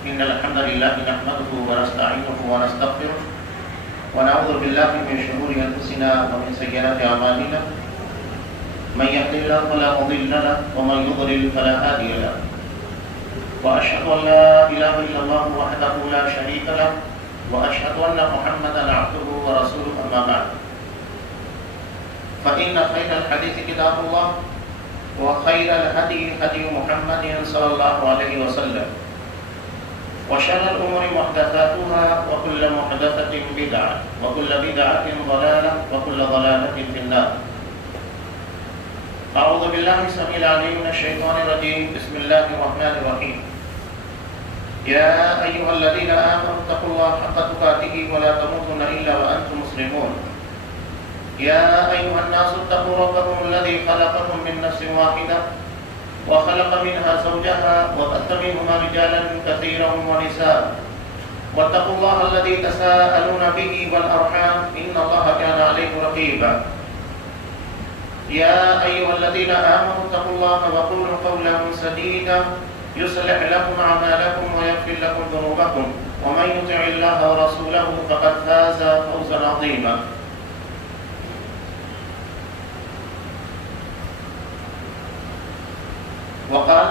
إن الحمد لله نحمده ونستعينه ونستغفره ونعوذ بالله من شرور أنفسنا ومن سيئات أعمالنا من يهد الله فلا مضل له ومن يضلل فلا هادي له وأشهد أن لا إله إلا الله وحده لا شريك له وأشهد أن محمدا عبده ورسوله أما بعد فإن خير الحديث كتاب الله وخير الهدي هدي محمد صلى الله عليه وسلم وشر الأمور محدثاتها وكل محدثة بدعة وكل بدعة ضلالة وكل ضلالة في النار. أعوذ بالله السميع العليم من الشيطان الرجيم. بسم الله الرحمن الرحيم. يا أيها الذين آمنوا اتقوا الله حق تقاته ولا تموتن إلا وأنتم مسلمون. يا أيها الناس اتقوا ربكم الذي خلقكم من نفس واحدة وخلق منها زوجها وبث منهما رجالا كثيرا ونساء واتقوا الله الذي تساءلون به والأرحام إن الله كان عليكم رقيبا. يا أيها الذين آمنوا اتقوا الله وقولوا قولا سديدا يصلح لكم أعمالكم ويغفر لكم ذنوبكم ومن يطع الله ورسوله فقد فاز فوزا عظيما. وقال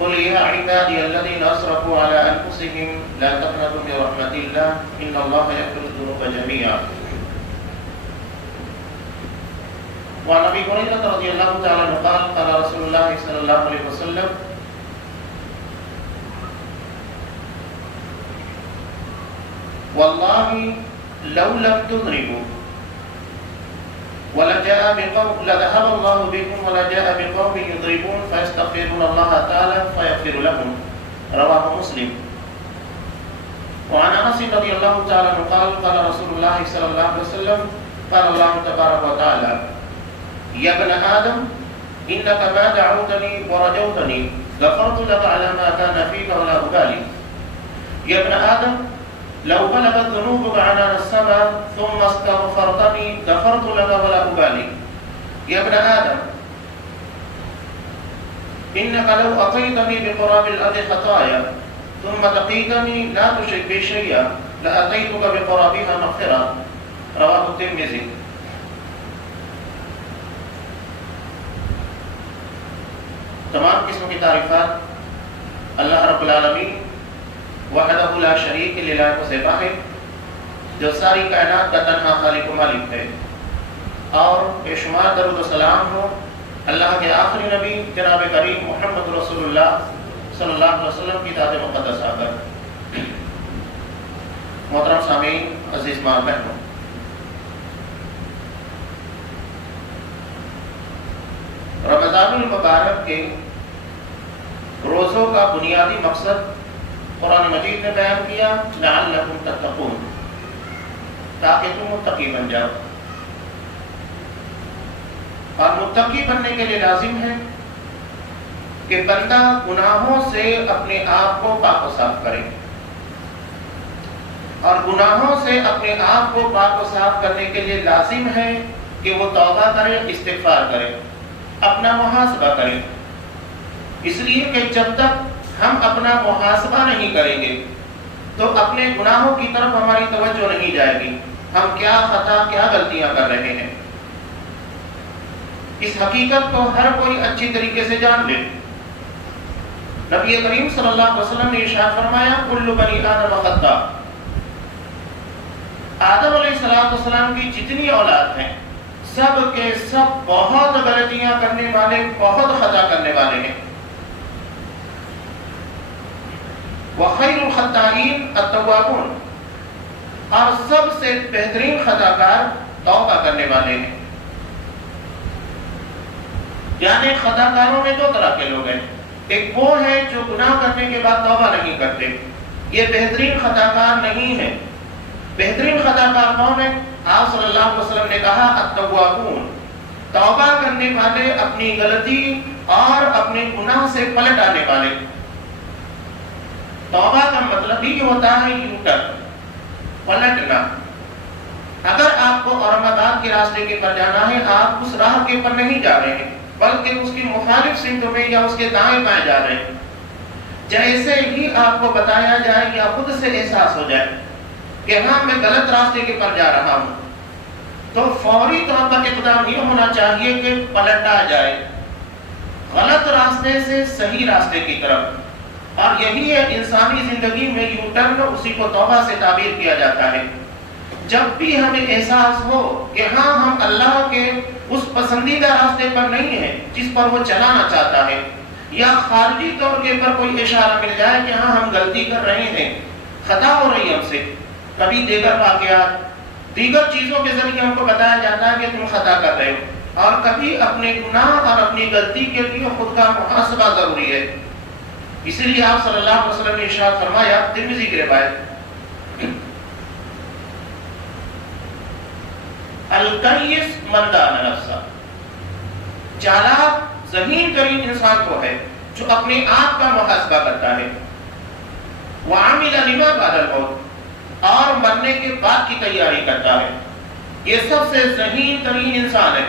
قل يا عبادي الذين أسرفوا على أنفسهم لا تقنطوا من رحمة الله إن الله يغفر الذنوب جميعا. وعن أبي هريرة رضي الله تعالى عنه قال قال رسول الله صلى الله عليه وسلم والله لو لم تذنبوا ولجاء بقوم لذهب الله بكم ولجاء بقوم يضربون فيستغفرون الله تعالى فيغفر لهم. رواه مسلم. وعن انس رضي الله تعالى عنه قال قال رسول الله صلى الله عليه وسلم قال الله تبارك وتعالى يا ابن آدم إنك ما دعوتني ورجوتني غفرت لك على ما كان فيك ولا أبالي. يا ابن آدم لو بلغت ذنوبك عنان السماء ثم استغفرتني غفرت لك ولا أبالي. يا ابن آدم إنك لو أتيتني بقراب الأرض خطايا ثم لقيتني لا تشرك بي شيئا لأتيتك بقرابها مغفرة. رواه الترمذي. تمام قسم کی تعریفات اللہ رب العالمین وحدہ لا شریک للہ کو زیبا ہے جو ساری کائنات کا تنہا خالق و مالک ہے، اور بے شمار درود و سلام ہو اللہ کے آخری نبی جناب کریم محمد رسول اللہ صلی اللہ علیہ وسلم کی ذات مقدس آ کر۔ محترم سامعین، عزیز ماں بہنوں، رمضان المبارک کے روزوں کا بنیادی مقصد قرآن مجید نے بیان کیا لعلکم تتقون، تاکہ تم متقی بن جاؤ۔ اور متقی بننے کے لیے لازم ہے کہ بندہ گناہوں سے اپنے آپ کو پاک و صاف کرے، اور گناہوں سے اپنے آپ کو پاک و صاف کرنے کے لیے لازم ہے کہ وہ توبہ کرے، استغفار کرے، اپنا محاسبہ کریں۔ اس لیے کہ جب تک ہم اپنا محاسبہ نہیں کریں گے تو اپنے گناہوں کی طرف ہماری توجہ نہیں جائے گی، ہم کیا خطا کیا غلطیاں کر رہے ہیں۔ اس حقیقت کو ہر کوئی اچھی طریقے سے جان لے۔ نبی کریم صلی اللہ علیہ وسلم نے ارشاد فرمایا کل بنی آدم خطاء، آدم علیہ السلام کی جتنی اولاد ہیں سب کے سب بہت غلطیاں کرنے والے، بہت خطا کرنے والے ہیں۔ وَخَيْرُ الْخَطَّائِينَ التَّوَّابُونَ، اور سب سے بہترین خطا کار توبہ کرنے والے ہیں۔ یعنی خطا کاروں میں دو طرح کے لوگ ہیں، ایک وہ ہے جو گناہ کرنے کے بعد توبہ نہیں کرتے، یہ بہترین خطا کار نہیں ہے۔ بہترین خطا کار کون ہے؟ آپ صلی اللہ علیہ وسلم نے کہا التوابون، توبہ کرنے والے، اپنی غلطی اور اپنے گناہ سے پلٹ آنے والے۔ توبہ کا مطلب ہی ہوتا ہے یوٹر، پلٹنا۔ اگر آپ کو اورنگ آباد کے راستے کے پر جانا ہے، آپ اس راہ کے پر نہیں جا رہے ہیں بلکہ اس کی مخالف سمت میں یا اس کے دائیں بائیں جا رہے ہیں۔ جیسے ہی آپ کو بتایا جائے یا خود سے احساس ہو جائے کہ ہاں میں غلط راستے کے پر جا رہا ہوں، تو فوری طور پر اقدام یہ ہونا چاہیے کہ پلٹا جائے غلط راستے سے صحیح راستے کی طرف۔ اور یہی ہے انسانی زندگی میں یو ٹرن، اسی کو توبہ سے تعبیر کیا جاتا ہے۔ جب بھی ہمیں احساس ہو کہ ہاں ہم اللہ کے اس پسندیدہ راستے پر نہیں ہیں جس پر وہ چلانا چاہتا ہے، یا خارجی طور کے پر کوئی اشارہ مل جائے کہ ہاں ہم غلطی کر رہے ہیں، خطا ہو رہی ہے ہم سے، کبھی دیگر واقعات دیگر چیزوں کے ذریعے ہم کو بتایا جاتا ہے کہ تم خطا کر رہے ہو، اور کبھی اپنے گناہ اور اپنی غلطی کے لیے خود کا محاسبہ ضروری ہے۔ اسی لیے آپ صلی اللہ علیہ وسلم نے ارشاد فرمایا، ترمذی کی روایت، الکیس من دان نفسہ، چالاک ذہین ترین انسان کو ہے جو اپنے آپ کا محاسبہ کرتا ہے، وعمل لما بعد الموت، اور مرنے کے بعد کی تیاری کرتا ہے، یہ سب سے ذہین ترین انسان ہے۔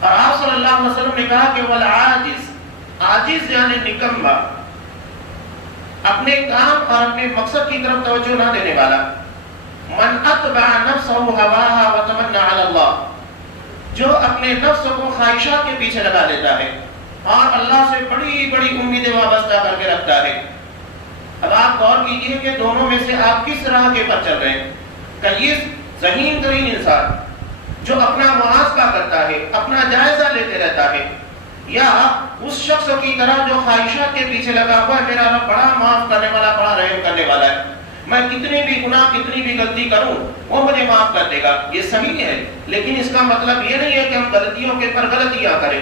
اور آپ صلی اللہ علیہ وسلم نے کہا کہ والعاجز، عاجز یعنی نکما، اپنے کام اور اپنے مقصد کی طرف توجہ نہ دینے والا، من اتبع نفسه هواها وتمنى على اللہ، جو اپنے نفس کو خواہشات کے پیچھے لگا دیتا ہے اور اللہ سے بڑی بڑی امیدیں وابستہ کر کے رکھتا ہے۔ اب آپ غور کیجئے کہ دونوں میں سے آپ کس راہ کے پر چل رہے ہیں؟ کیس ذہین ترین انسان جو اپنا محاسبہ کرتا ہے، اپنا جائزہ لیتے رہتا ہے، یا اس شخص کی طرح جو خواہشات کے پیچھے لگا ہوا ہے، میرا رب بڑا معاف کرنے والا، بڑا رحم کرنے والا ہے، میں کتنے بھی گناہ کتنی بھی غلطی کروں وہ مجھے معاف کر دے گا، یہ صحیح ہے، لیکن اس کا مطلب یہ نہیں ہے کہ ہم غلطیوں کے پر غلطیاں کریں۔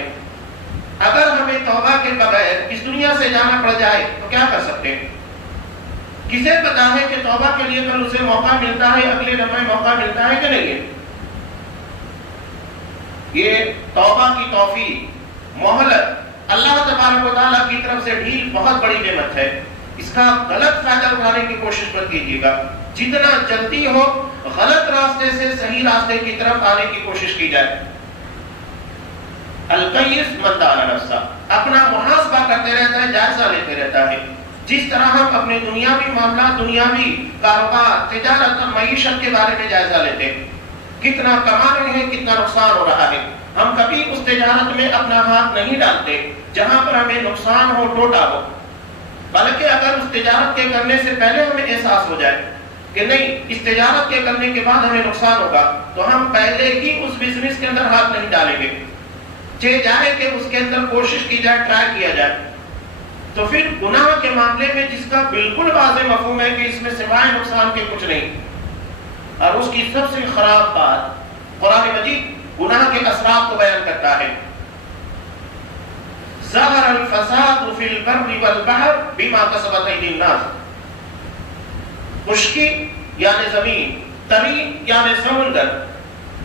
اگر ہمیں توبہ کے بغیر اس دنیا سے جانا پڑ جائے تو کیا کر سکتے ہیں؟ کسے پتا ہے کہ توبہ کے لیے کل اسے موقع ملتا ہے، اگلے لمحے موقع ملتا ہے کہ نہیں ہے؟ یہ توبہ کی توفیق، مہلت، اللہ تبارک و تعالیٰ کی طرف سے ڈھیل بہت بڑی نعمت ہے۔ اس کا غلط فائدہ اٹھانے کی کوشش مت کیجیے گا، جتنا جلدی ہو غلط راستے سے صحیح راستے کی طرف آنے کی کوشش کی جائے۔ الکیس من دان نفسہ، اپنا محاسبہ کرتے رہتا ہے، جائزہ لیتے رہتا ہے، جس طرح ہم اپنے دنیاوی معاملات، دنیاوی کاروبار، تجارت اور معیشت کے بارے میں جائزہ لیتے ہیں، کتنا کما رہے ہیں، کتنا نقصان ہو رہا ہے، ہم کبھی اس تجارت میں اپنا ہاتھ نہیں ڈالتے جہاں پر ہمیں نقصان ہو، ٹوٹا ہو، بلکہ اگر اس تجارت کے کرنے سے پہلے ہمیں احساس ہو جائے کہ نہیں، اس تجارت کے کرنے کے بعد ہمیں نقصان ہوگا، تو ہم پہلے ہی اس بزنس کے اندر ہاتھ نہیں ڈالیں گے، چاہے کہ اس کے اندر کوشش کی جائے، ٹرائی کیا جائے۔ تو پھر گناہ کے معاملے میں جس کا بالکل واضح مفہوم ہے کہ اس میں سوائے نقصان کے کچھ نہیں، اور اس کی سب سے خراب بات قرآن مجید گناہ کے اثرات کو بیان کرتا ہے، ظہر الفساد فی البر والبحر بما کسبت ایدی الناس، خشکی یعنی زمین، تری یعنی سمندر،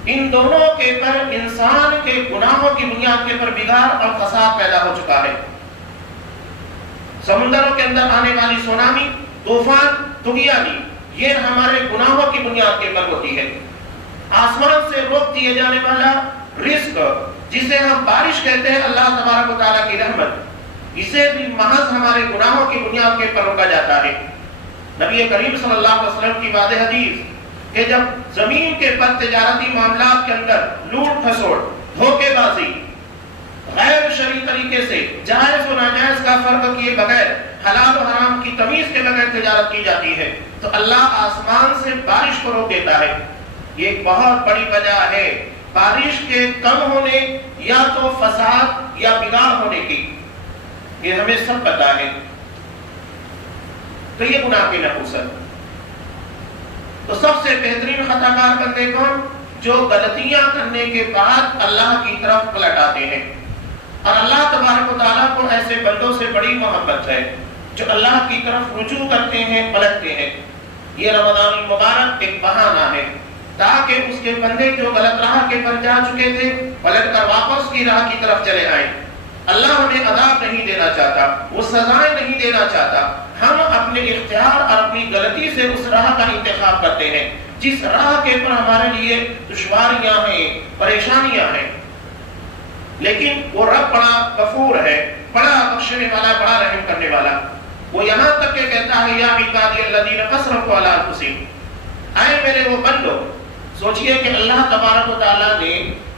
ان دونوں کے پر انسان کے گناہوں کی بنیاد کے پر بگاڑ اور فساد پیدا ہو چکا ہے۔ سمندروں کے اندر آنے والی سونامی، طوفان، طغیانی، یہ ہمارے گناہوں کی بنیاد کے پر ہوتی ہے۔ آسمان سے روک دیے جانے والا رزق، جسے ہم بارش کہتے ہیں، اللہ تبارک و تعالیٰ کی رحمت، اسے بھی محض ہمارے گناہوں کی بنیاد کے پر روکا جاتا ہے۔ نبی کریم صلی اللہ علیہ وسلم کی واضح حدیث کہ جب زمین کے پر تجارتی معاملات کے اندر لوٹ پھسوڑ، دھوکے بازی، غیر شرعی طریقے سے جائز و ناجائز کا فرق کیے بغیر، حلال و حرام کی تمیز کے بغیر تجارت کی جاتی ہے، تو اللہ آسمان سے بارش کو روک دیتا ہے۔ یہ ایک بہت بڑی وجہ ہے بارش کے کم ہونے یا تو فساد یا بگاڑ ہونے کی، یہ ہمیں سب پتا ہے۔ تو یہ گناہ کی نحوست۔ تو سب سے بہترین خطا کار بندے کون؟ جو غلطیاں کرنے کے بعد اللہ کی طرف پلٹ آتے ہیں، اور اللہ تبارک و تعالیٰ کو ایسے بندوں سے بڑی محبت ہے جو اللہ کی طرف رجوع کرتے ہیں، پلٹتے ہیں۔ یہ رمضان المبارک ایک بہانہ ہے تاکہ اس کے بندے جو غلط راہ کے پر جا چکے تھے پلٹ کر واپس کی راہ کی طرف چلے آئیں۔ اللہ ہمیں عذاب نہیں دینا چاہتا، وہ سزائیں نہیں دینا چاہتا، ہم اپنے اختیار اور اپنی غلطی سے اس راہ کا انتخاب کرتے ہیں جس راہ کے پر ہمارے لیے دشواریاں ہیں، پریشانیاں ہیں، لیکن وہ رب بڑا غفور ہے، بڑا بخشنے والا، بڑا رحم کرنے والا. وہ یہاں تک کہ کہتا ہے یا عبادی الذین اسرفوا علی انفسہم، اے میرے وہ بندو. سوچئے کہ اللہ تبارک و تعالیٰ نے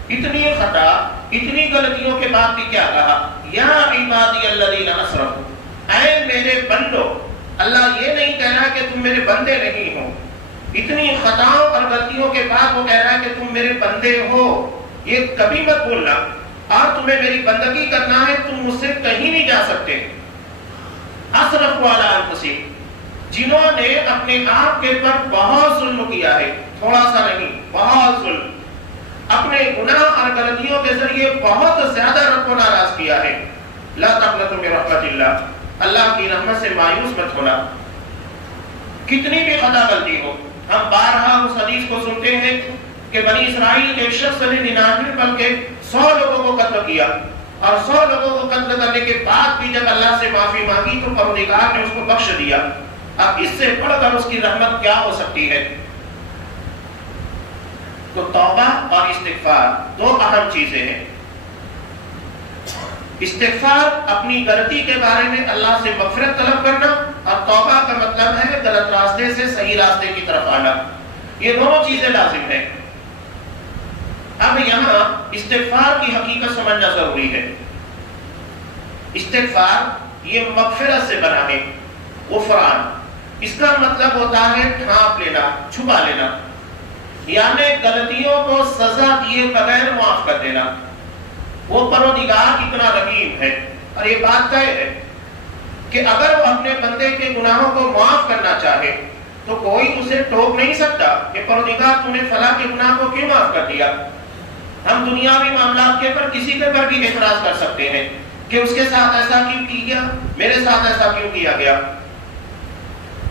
اتنی خطا، اتنی غلطیوں کے بعد بھی کیا کہا؟ یا عبادی الذین اسرفوا، اے میرے بندو. اللہ یہ نہیں کہہ رہا کہ تم میرے بندے نہیں ہو، اتنی خطاؤں اور غلطیوں کے بعد وہ کہہ رہا ہے کہ تم میرے بندے ہو. یہ کبھی مت بولنا اور تمہیں میری بندگی کرنا ہے، تم مجھ سے کہیں نہیں جا سکتے. اسرفوا علی انفسہم، جنہوں نے اپنے آپ کے پر بہت ظلم کیا ہے، تھوڑا سا نہیں، بہت ظلم، اپنے گناہ اور غلطیوں کے ذریعے بہت زیادہ رب کو ناراض کیا ہے. لا تقنطوا من رحمت اللہ، اللہ کی رحمت سے مایوس مت ہونا. کتنی بھی خطا غلطی ہو، ہم بارہا اس حدیث کو سنتے ہیں کہ بنی اسرائیل کے ایک شخص نے 99 بلکہ 100 لوگوں کو قتل کیا، اور 100 لوگوں کو قتل کرنے کے بعد بھی جب اللہ سے معافی مانگی تو پروردگار نے اس کو بخش دیا. اب اس سے بڑھ کر اس کی رحمت کیا ہو سکتی ہے؟ تو توبہ اور استغفار دو اہم چیزیں ہیں. استغفار اپنی غلطی کے بارے میں اللہ سے مغفرت طلب کرنا، اور توبہ کا مطلب ہے غلط راستے سے صحیح راستے کی طرف آنا. یہ دونوں چیزیں لازم ہیں. اب یہاں استغفار کی حقیقت سمجھنا ضروری ہے. استغفار یہ مغفرت سے بنا ہے، غفران. اس کا مطلب ہوتا ہے ڈھانپ لینا، چھپا لینا، یعنی غلطیوں کو سزا دیے بغیر معاف کر دینا. وہ پروردگار اتنا رحیم ہے، اور یہ بات طے ہے کہ اگر وہ اپنے بندے کے گناہوں کو معاف کرنا چاہے تو کوئی اسے ٹوک نہیں سکتا کہ پروردگار تو نے فلاں کے گناہ کو کیوں معاف کر دیا. ہم دنیاوی معاملات کے پر کسی کے پر بھی اعتراض کر سکتے ہیں کہ اس کے ساتھ ایسا کیوں کیا، میرے ساتھ ایسا کیوں کیا گیا.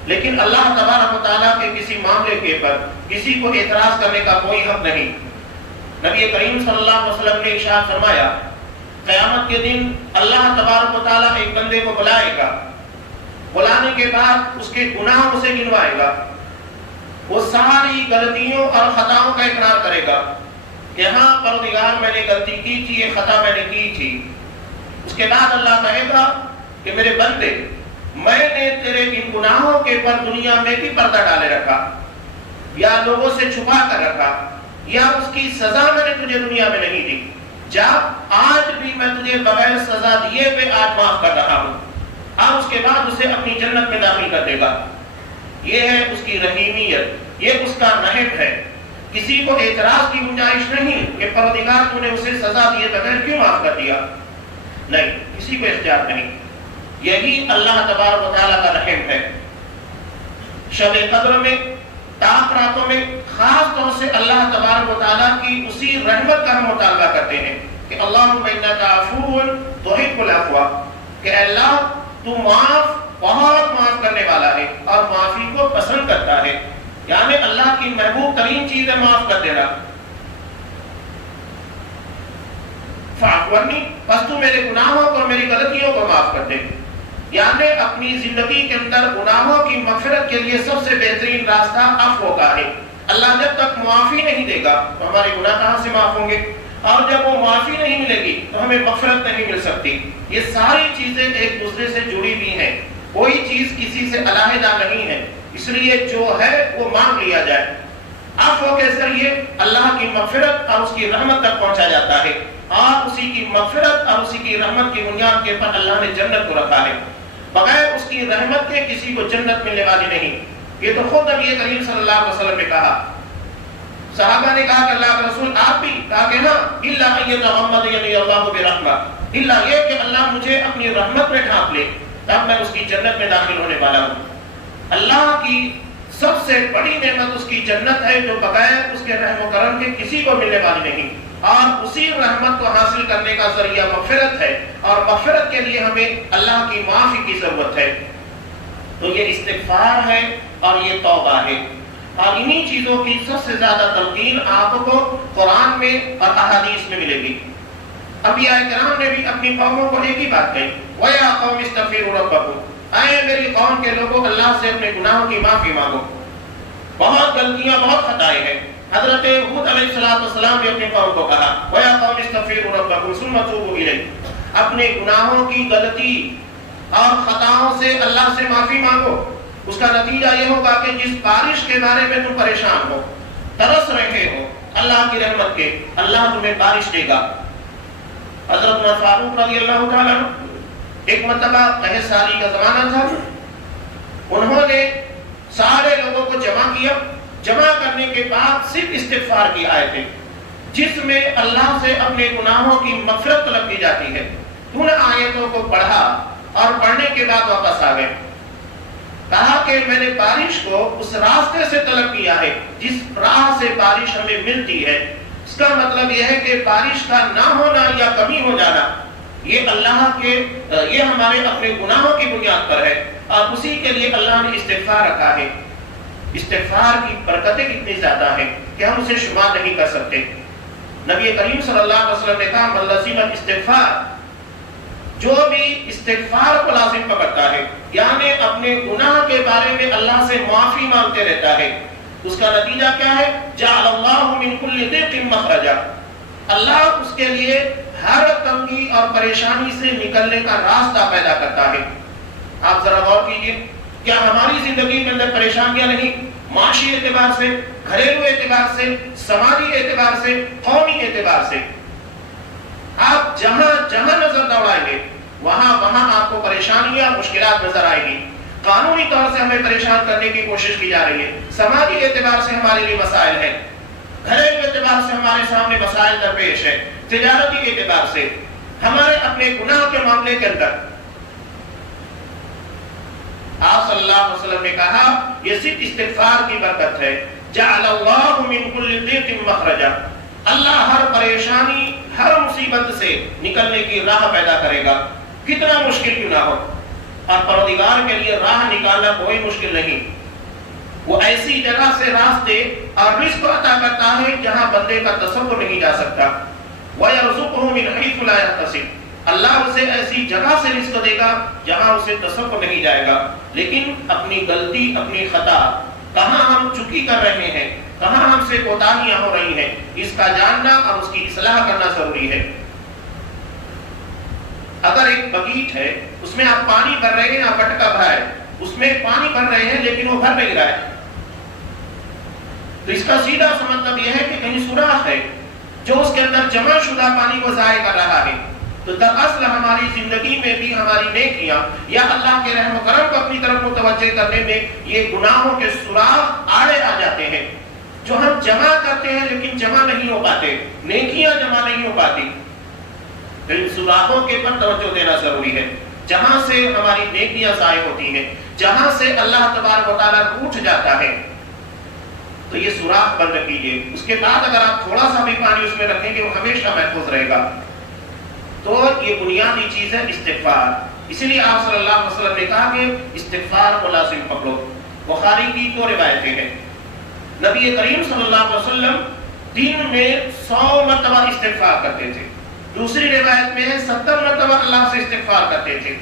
لیکن اللہ تبارک و تعالیٰ کے کسی معاملے کے پر کسی کو اعتراض کرنے کا کوئی حق نہیں. نبی کریم صلی اللہ علیہ وسلم نے ارشاد فرمایا قیامت کے دن اللہ تبارک و تعالیٰ ایک بندے کو بلائے گا، بلانے کے بعد اس کے گناہ اسے گنوائے گا. وہ ساری غلطیوں اور خطاؤں کا اقرار کرے گا کہ ہاں پروردگار میں نے غلطی کی تھی، یہ خطا میں نے کی تھی. اس کے بعد اللہ کہے گا کہ میرے بندے، میں نے تیرے ان گناہوں کے پر دنیا میں بھی پردہ ڈالے رکھا، یا لوگوں سے چھپا کر رکھا، یا اس کی سزا میں نے تجھے دنیا میں نہیں دی. جا، آج بھی میں تجھے بغیر سزا دیے ہوئے آج معاف کر رہا ہوں. اور اس کے بعد اسے اپنی جنت میں داخل کر دے گا. یہ ہے اس کی رحیمیت، یہ اس کا رحم ہے. کسی کو اعتراض کی گنجائش نہیں کہ پروردگار تو نے اسے سزا دیے بغیر کیوں معاف کر دیا. نہیں، کسی کو اختیار نہیں. یہی اللہ تبارک و تعالیٰ کا رحم ہے. شب قدر میں، طاق راتوں میں خاص طور سے اللہ تبارک و تعالیٰ کی اسی رحمت کا ہم مطالبہ کرتے ہیں کہ اللہم انک عفو تحب العفو، کہ اللہ تو بہت معاف کرنے والا ہے اور معافی کو پسند کرتا ہے. یعنی اللہ کی محبوب ترین چیز ہے معاف کر دینا. فاعف عنی، پس تو میرے گناہوں کو، میری غلطیوں کو معاف کر دے. یعنی اپنی زندگی کے اندر گناہوں کی مغفرت کے لیے سب سے بہترین راستہ عفو کا ہے. اللہ جب تک معافی نہیں دے گا تو ہمارے گناہ کہاں سے معاف ہوں گے، اور جب وہ معافی نہیں ملے گی تو ہمیں مغفرت نہیں مل سکتی. یہ ساری چیزیں ایک دوسرے سے جڑی ہوئی ہیں، کوئی چیز کسی سے علیحدہ نہیں ہے. اس لیے جو ہے وہ مانگ لیا جائے. عفو کے ذریعے اللہ کی مغفرت اور اس کی رحمت تک پہنچا جاتا ہے، اور اسی کی مغفرت اور اسی کی رحمت کی بنیاد کے پر اللہ نے جنت کو رکھا ہے. بغیر اس کی رحمت کے کسی کو جنت ملنے والی نہیں. یہ تو خود نبی کریم صلی اللہ علیہ وسلم نے کہا. صحابہ نے کہا کہ اللہ کے رسول آپ بھی، کہا کہ ہاں، الا ان یتغمدنی اللہ برحمہ، الا یہ کہ اللہ مجھے اپنی رحمت میں ڈھانپ لے تب میں اس کی جنت میں داخل ہونے والا ہوں. اللہ کی سب سے بڑی نعمت اس کی جنت ہے جو بغیر اس کے رحم و کرم کے کسی کو ملنے والی نہیں، اور اسی رحمت کو حاصل کرنے کا ذریعہ مغفرت ہے، اور مغفرت کے لیے ہمیں اللہ کی معافی کی ضرورت ہے. تو یہ استغفار ہے اور یہ توبہ ہے. اور انہی چیزوں کی سب سے زیادہ تلقین آپ کو قرآن میں اور احادیث میں ملے گی. انبیاء کرام نے بھی اپنی قوموں کو ایک ہی بات کہی، وَيَا قَوْمِ اسْتَغْفِرُوا رَبَّكُمْ، اے میری قوم کے لوگوں اللہ سے اپنے گناہوں کی معافی مانگو. بہت غلطیاں، بہت خطائیں ہیں. حضرت ہود علیہ السلام نے اپنی قوم کو کہا، وَيَا قَوْمِ اسْتَغْفِرُوا رَبَّكُمْ ثُمَّ تُوبُوا إِلَيْهِ، اپنے گناہوں کی غلطی اور خطاؤں سے اللہ سے معافی مانگو. اس کا نتیجہ یہ ہوگا کہ جس بارش کے بارے میں تم پریشان ہو، ترس رہے ہو اللہ کی رحمت کے، اللہ تمہیں بارش دے گا. حضرت فاروق رضی اللہ تعالیٰ ایک مرتبہ قحط سالی کا زمانہ تھا، انہوں نے سارے لوگوں کو جمع کیا. جمع کرنے کے بعد صرف استغفار کی آیتیں جس میں اللہ سے اپنے گناہوں کی مغفرت طلب کی جاتی ہے، ان آیتوں کو پڑھا اور پڑھنے کے بعد واپس آ گئے. کہا کہ میں نے بارش کو اس راستے سے طلب کیا ہے جس راہ سے بارش ہمیں ملتی ہے. اس کا مطلب یہ ہے کہ بارش کا نہ ہونا یا کمی ہو جانا یہ اللہ کے یہ ہمارے اپنے گناہوں کی بنیاد پر ہے، اور اسی کے لیے اللہ نے استغفار رکھا ہے. استغفار کی برکتیں کتنی زیادہ ہیں کہ ہم اسے شمار نہیں کر سکتے. نبی کریم صلی اللہ علیہ وسلم نے کہا من لزم الاستغفار، جو بھی استغفار کو لازم پکڑتا ہے یعنی اپنے گناہ کے بارے میں اللہ سے معافی مانگتے رہتا ہے، اس کا نتیجہ کیا ہے؟ جعل اللہ من کل ضیق مخرجا، اللہ اس کے لیے ہر تنگی اور پریشانی سے نکلنے کا راستہ پیدا کرتا ہے. آپ ذرا غور کیجئے، کیا ہماری زندگی میں اندر پریشانیاں نہیں؟ معاشی اعتبار سے، گھریلو اعتبار سے، سماجی اعتبار سے، قومی اعتبار سے. آپ جہاں جہاں نظر دوڑائیں گے وہاں آپ کو پریشانیاں مشکلات نظر آئیں گی. قانونی طور سے ہمیں پریشان کرنے کی کوشش کی جا رہی ہے، سماجی اعتبار سے ہمارے لیے مسائل ہیں، گھریلو اعتبار سے ہمارے سامنے مسائل درپیش ہے، تجارتی اعتبار سے، ہمارے اپنے گناہ کے معاملے کے اندر. آپ صلی اللہ علیہ وسلم نے کہا یہ صرف استغفار کی برکت ہے. جعل اللہ من کل ضیق مخرجا، اللہ ہر پریشانی ہر مصیبت سے نکلنے کی راہ پیدا کرے گا، کتنا مشکل کیوں نہ ہو. اور پروردگار کے لیے راہ نکالنا کوئی مشکل نہیں. وہ ایسی جگہ سے راستے اور رزق عطا کرتا ہے جہاں بندے کا تصور نہیں جا سکتا. وَيَرْزُقُهُ مِنْ حَيْثُ لَا يَحْتَسِبُ، اللہ اسے ایسی جگہ سے رزق دے گا جہاں اسے تصور نہیں جائے گا. لیکن اپنی غلطی، اپنی خطا، کہاں ہم چوکی کر رہے ہیں، کہاں ہم سے کوتاہیاں ہو رہی ہیں، اس کا جاننا اور اس کی اصلاح کرنا ضروری ہے. اگر ایک بغیچ ہے اس میں آپ پانی بھر رہے ہیں، آپ بٹکا بھرا ہے، اس میں پانی بھر رہے ہیں لیکن وہ بھر نہیں رہا ہے، تو اس کا سیدھا سا مطلب یہ ہے کہ کہیں سوراخ ہے جو اس کے اندر جمع شدہ پانی کو ضائع کر رہا ہے. تو دراصل ہماری زندگی میں بھی ہماری نیکیاں یا اللہ کے رحم و کرم کو اپنی طرف متوجہ کرنے میں یہ گناہوں کے سوراخ آڑے آ جاتے ہیں جو ہم جمع کرتے ہیں لیکن جمع نہیں ہو پاتے، نیکیاں جمع نہیں ہو پاتی. تو ان سوراخوں کے پر توجہ دینا ضروری ہے. جہاں سے ہماری نیکیاں ضائع ہوتی ہیں، جہاں سے اللہ تبارک و تعالیٰ روٹھ جاتا ہے، تو یہ سوراخ بند کیجیے. اس کے بعد اگر آپ تھوڑا سا بھی پانی اس میں رکھیں گے وہ ہمیشہ محفوظ رہے گا. تو یہ بنیادی چیز ہے استغفار. اسی لیے آپ صلی اللہ علیہ وسلم نے کہا کہ استغفار کو لازم پکڑو. بخاری کی 2 روایتیں ہیں. نبی کریم صلی اللہ علیہ وسلم دن میں 100 مرتبہ استغفار کرتے تھے. دوسری روایت میں ہے 70 مرتبہ اللہ سے استغفار کرتے تھے.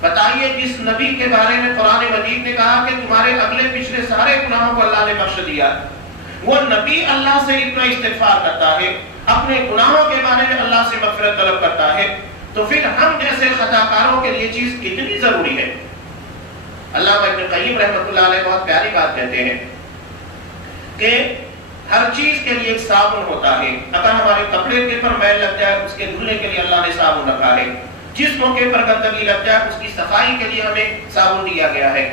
بتائیے جس نبی کے بارے میں قرآن مجید نے کہا کہ تمہارے اگلے پچھلے سارے گناہوں کو اللہ نے بخش دیا، وہ نبی اللہ سے اتنا استغفار کرتا ہے، اپنے گناہوں کے بارے میں اللہ سے مغفرت طلب کرتا ہے، تو پھر ہم جیسے خطا کاروں کے لیے چیز کتنی ضروری ہے. علامہ ابن قیم رحمۃ اللہ علیہ بہت پیاری بات کہتے ہیں کہ ہر چیز کے لیے ایک صابن ہوتا ہے. اگر ہمارے کپڑے کے پر میل لگ جائے اس کے دھلنے کے لیے اللہ نے صابن رکھا ہے. جس موقع پر گندگی لگ جائے اس کی صفائی کے لیے ہمیں صابن دیا گیا ہے.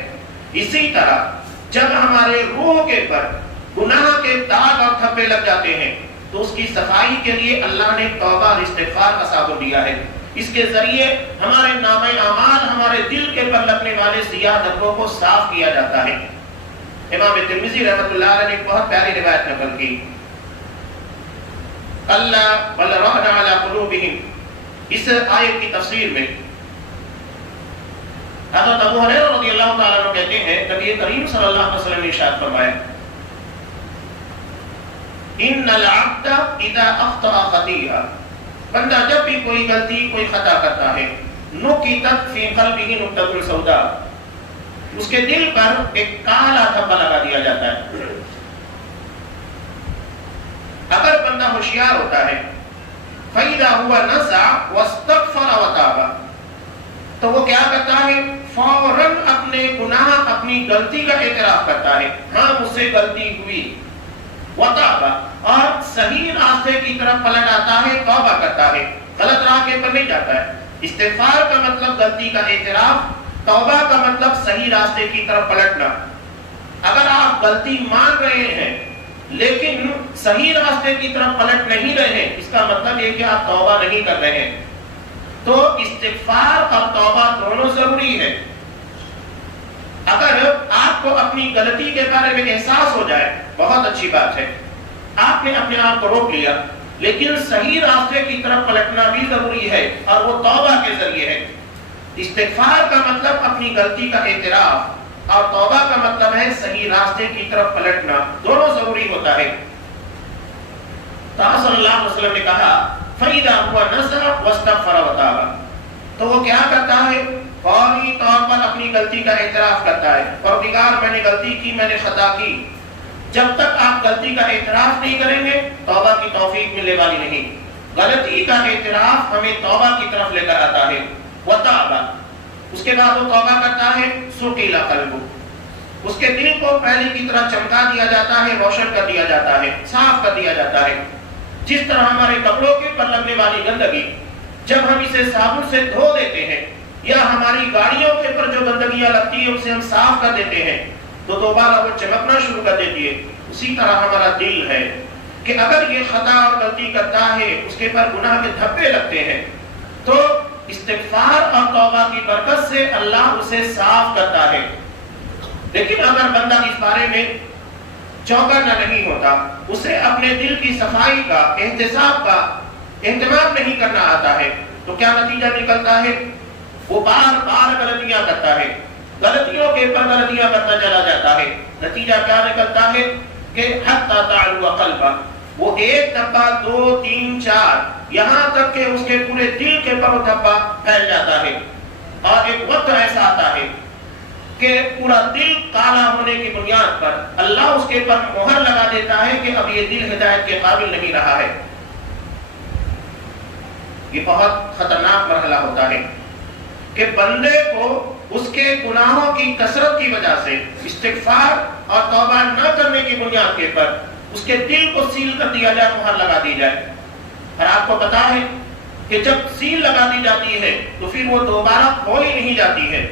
اسی طرح جب ہمارے روح کے پر گناہ کے داغ اور دھبے لگ جاتے ہیں تو اس کی صفائی کے لیے اللہ نے توبہ اور استغفار کا صابن دیا ہے. اس کے ذریعے ہمارے نامہ اعمال، ہمارے دل کے پر لگنے والے سیاہ دھبوں کو صاف کیا جاتا ہے. امام ترمذی رحمۃ اللہ علیہ نے ایک بہت پیاری روایت نقل کی. اللہ بل ران علی قلوبہم، اس آیت کی تفسیر میں حضرت ابو ہریرہ رضی اللہ تعالیٰ عنہ کہتے ہیں نبی کریم صلی اللہ علیہ وسلم نے ارشاد فرمایا ان العبد اذا اخطأ خطیئہ، بندہ جب بھی کوئی غلطی کوئی خطا کرتا ہے، نکتت فی قلبہ نکتۃ سوداء، اس کے دل پر ایک کالا دھبا لگا دیا جاتا ہے. اگر بندہ ہوشیار ہوتا ہے فَإِذَا هُوَ نَزَعَ وَاسْتَغْفَرَ وَتَابَ، تو وہ کیا کرتا ہے؟ فوراً اپنے گناہ، اپنی غلطی کا اعتراف کرتا ہے، ہاں مجھ سے غلطی ہوئی، وَتَابَ، اور صحیح راستے کی طرف پلٹ آتا ہے، توبہ کرتا ہے، غلط راہ کے پر نہیں جاتا ہے۔ استغفار کا مطلب غلطی کا اعتراف، توبہ کا مطلب صحیح راستے کی طرف پلٹنا۔ اگر آپ غلطی مان رہے ہیں لیکن صحیح راستے کی طرف پلٹ نہیں رہے ہیں، اس کا مطلب یہ کہ آپ توبہ نہیں کر رہے ہیں۔ تو استغفار اور توبہ دونوں ضروری ہے۔ اگر آپ کو اپنی غلطی کے بارے میں احساس ہو جائے، بہت اچھی بات ہے، آپ نے اپنے آپ کو روک لیا، لیکن صحیح راستے کی طرف پلٹنا بھی ضروری ہے، اور وہ توبہ کے ذریعے ہے۔ استغفار کا مطلب اپنی غلطی کا اعتراف، اور توبہ کا مطلب ہے صحیح راستے کی طرف پلٹنا، دونوں ضروری ہوتا ہے۔ تو صلی اللہ علیہ وسلم نے کہا فَإِذَا هُوَ نَزَعَ وَاسْتَغْفَرَ وَتَابَ، تو وہ کیا کرتا ہے؟ فوری طور پر اپنی غلطی کا اعتراف کرتا ہے، پروردگار میں نے غلطی کی، میں نے خطا کی۔ جب تک آپ غلطی کا اعتراف نہیں کریں گے، توبہ کی توفیق ملنے والی نہیں۔ غلطی کا اعتراف ہمیں توبہ کی طرف لے کر آتا ہے۔ وَتَابَ، اس کے بعد وہ توبہ کرتا ہے، سُقِلَ قَلْبُهُ، اس کے دل کو پہلے کی طرح چمکا دیا جاتا ہے، روشن کر دیا جاتا ہے، صاف کر دیا جاتا ہے۔ جس طرح ہمارے کپڑوں کے پر لگنے والی گندگی، جب ہم اسے صابن سے دھو دیتے ہیں، یا ہماری گاڑیوں کے پر جو گندگیاں لگتی ہیں اسے ہم صاف کر دیتے ہیں تو دوبارہ وہ چمکنا شروع کر دیتی ہے، اسی طرح ہمارا دل ہے کہ اگر یہ خطا اور غلطی کرتا ہے، اس کے پر گناہ کے دھبے لگتے ہیں، تو استغفار اور توبہ کی برکت سے اللہ اسے صاف کرتا ہے۔ لیکن اگر بندہ اس بارے میں چوکنا نہیں ہوتا، اسے اپنے دل کی صفائی کا، احتساب کا اہتمام نہیں کرنا آتا ہے، تو کیا نتیجہ نکلتا ہے؟ وہ بار بار غلطیاں کرتا ہے، غلطیوں کے پر غلطیاں کرتا چلا جاتا ہے۔ نتیجہ کیا نکلتا ہے کہ حتی تعلو قلبہ، وہ ایک دھبا، دو، تین، چار، یہاں تک کہ اس کے پورے دل کے پر وہ دھبا پھیل جاتا ہے، اور ایک وقت ایسا آتا ہے کہ پورا دل کالا ہونے کی بنیاد پر اللہ اس کے پر مہر لگا دیتا ہے کہ اب یہ دل ہدایت کے قابل نہیں رہا ہے۔ یہ بہت خطرناک مرحلہ ہوتا ہے کہ بندے کو اس کے گناہوں کی کثرت کی وجہ سے استغفار اور توبہ نہ کرنے کی بنیاد کے پر اس کے دل کو سیل کر دیا جائے، مہر لگا دی جائے۔ اور آپ کو پتا ہے کہ جب سیل لگا دی جاتی ہے تو پھر وہ دوبارہ کھولی نہیں جاتی ہے۔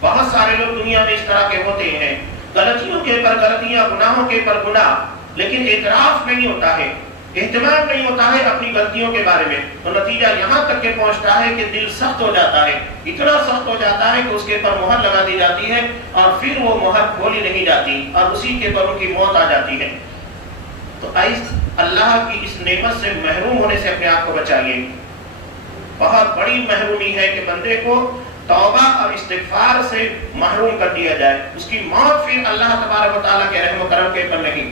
بہت سارے لوگ دنیا میں اس طرح کے ہوتے ہیں، غلطیوں کے پر غلطیاں، گناہوں کے پر گناہ، لیکن اعتراف نہیں ہوتا ہے، اہتمام نہیں ہوتا ہے اپنی غلطیوں کے بارے میں، تو نتیجہ یہاں تک کہ پہنچتا ہے کہ دل سخت ہو جاتا ہے، اتنا سخت ہو جاتا ہے کہ اس کے پر مہر لگا دی جاتی ہے، اور پھر وہ مہر کھولی نہیں جاتی، اور اسی کے پر ان کی موت آ جاتی ہے۔ تو اللہ کی اس نعمت سے محروم ہونے سے اپنے آپ کو بچائیے۔ بہت بڑی محرومی ہے کہ بندے کو توبہ اور استغفار سے محروم کر دیا جائے، اس کی موت پھر اللہ تبارک و تعالیٰ کے رحم و کرم کے پر نہیں،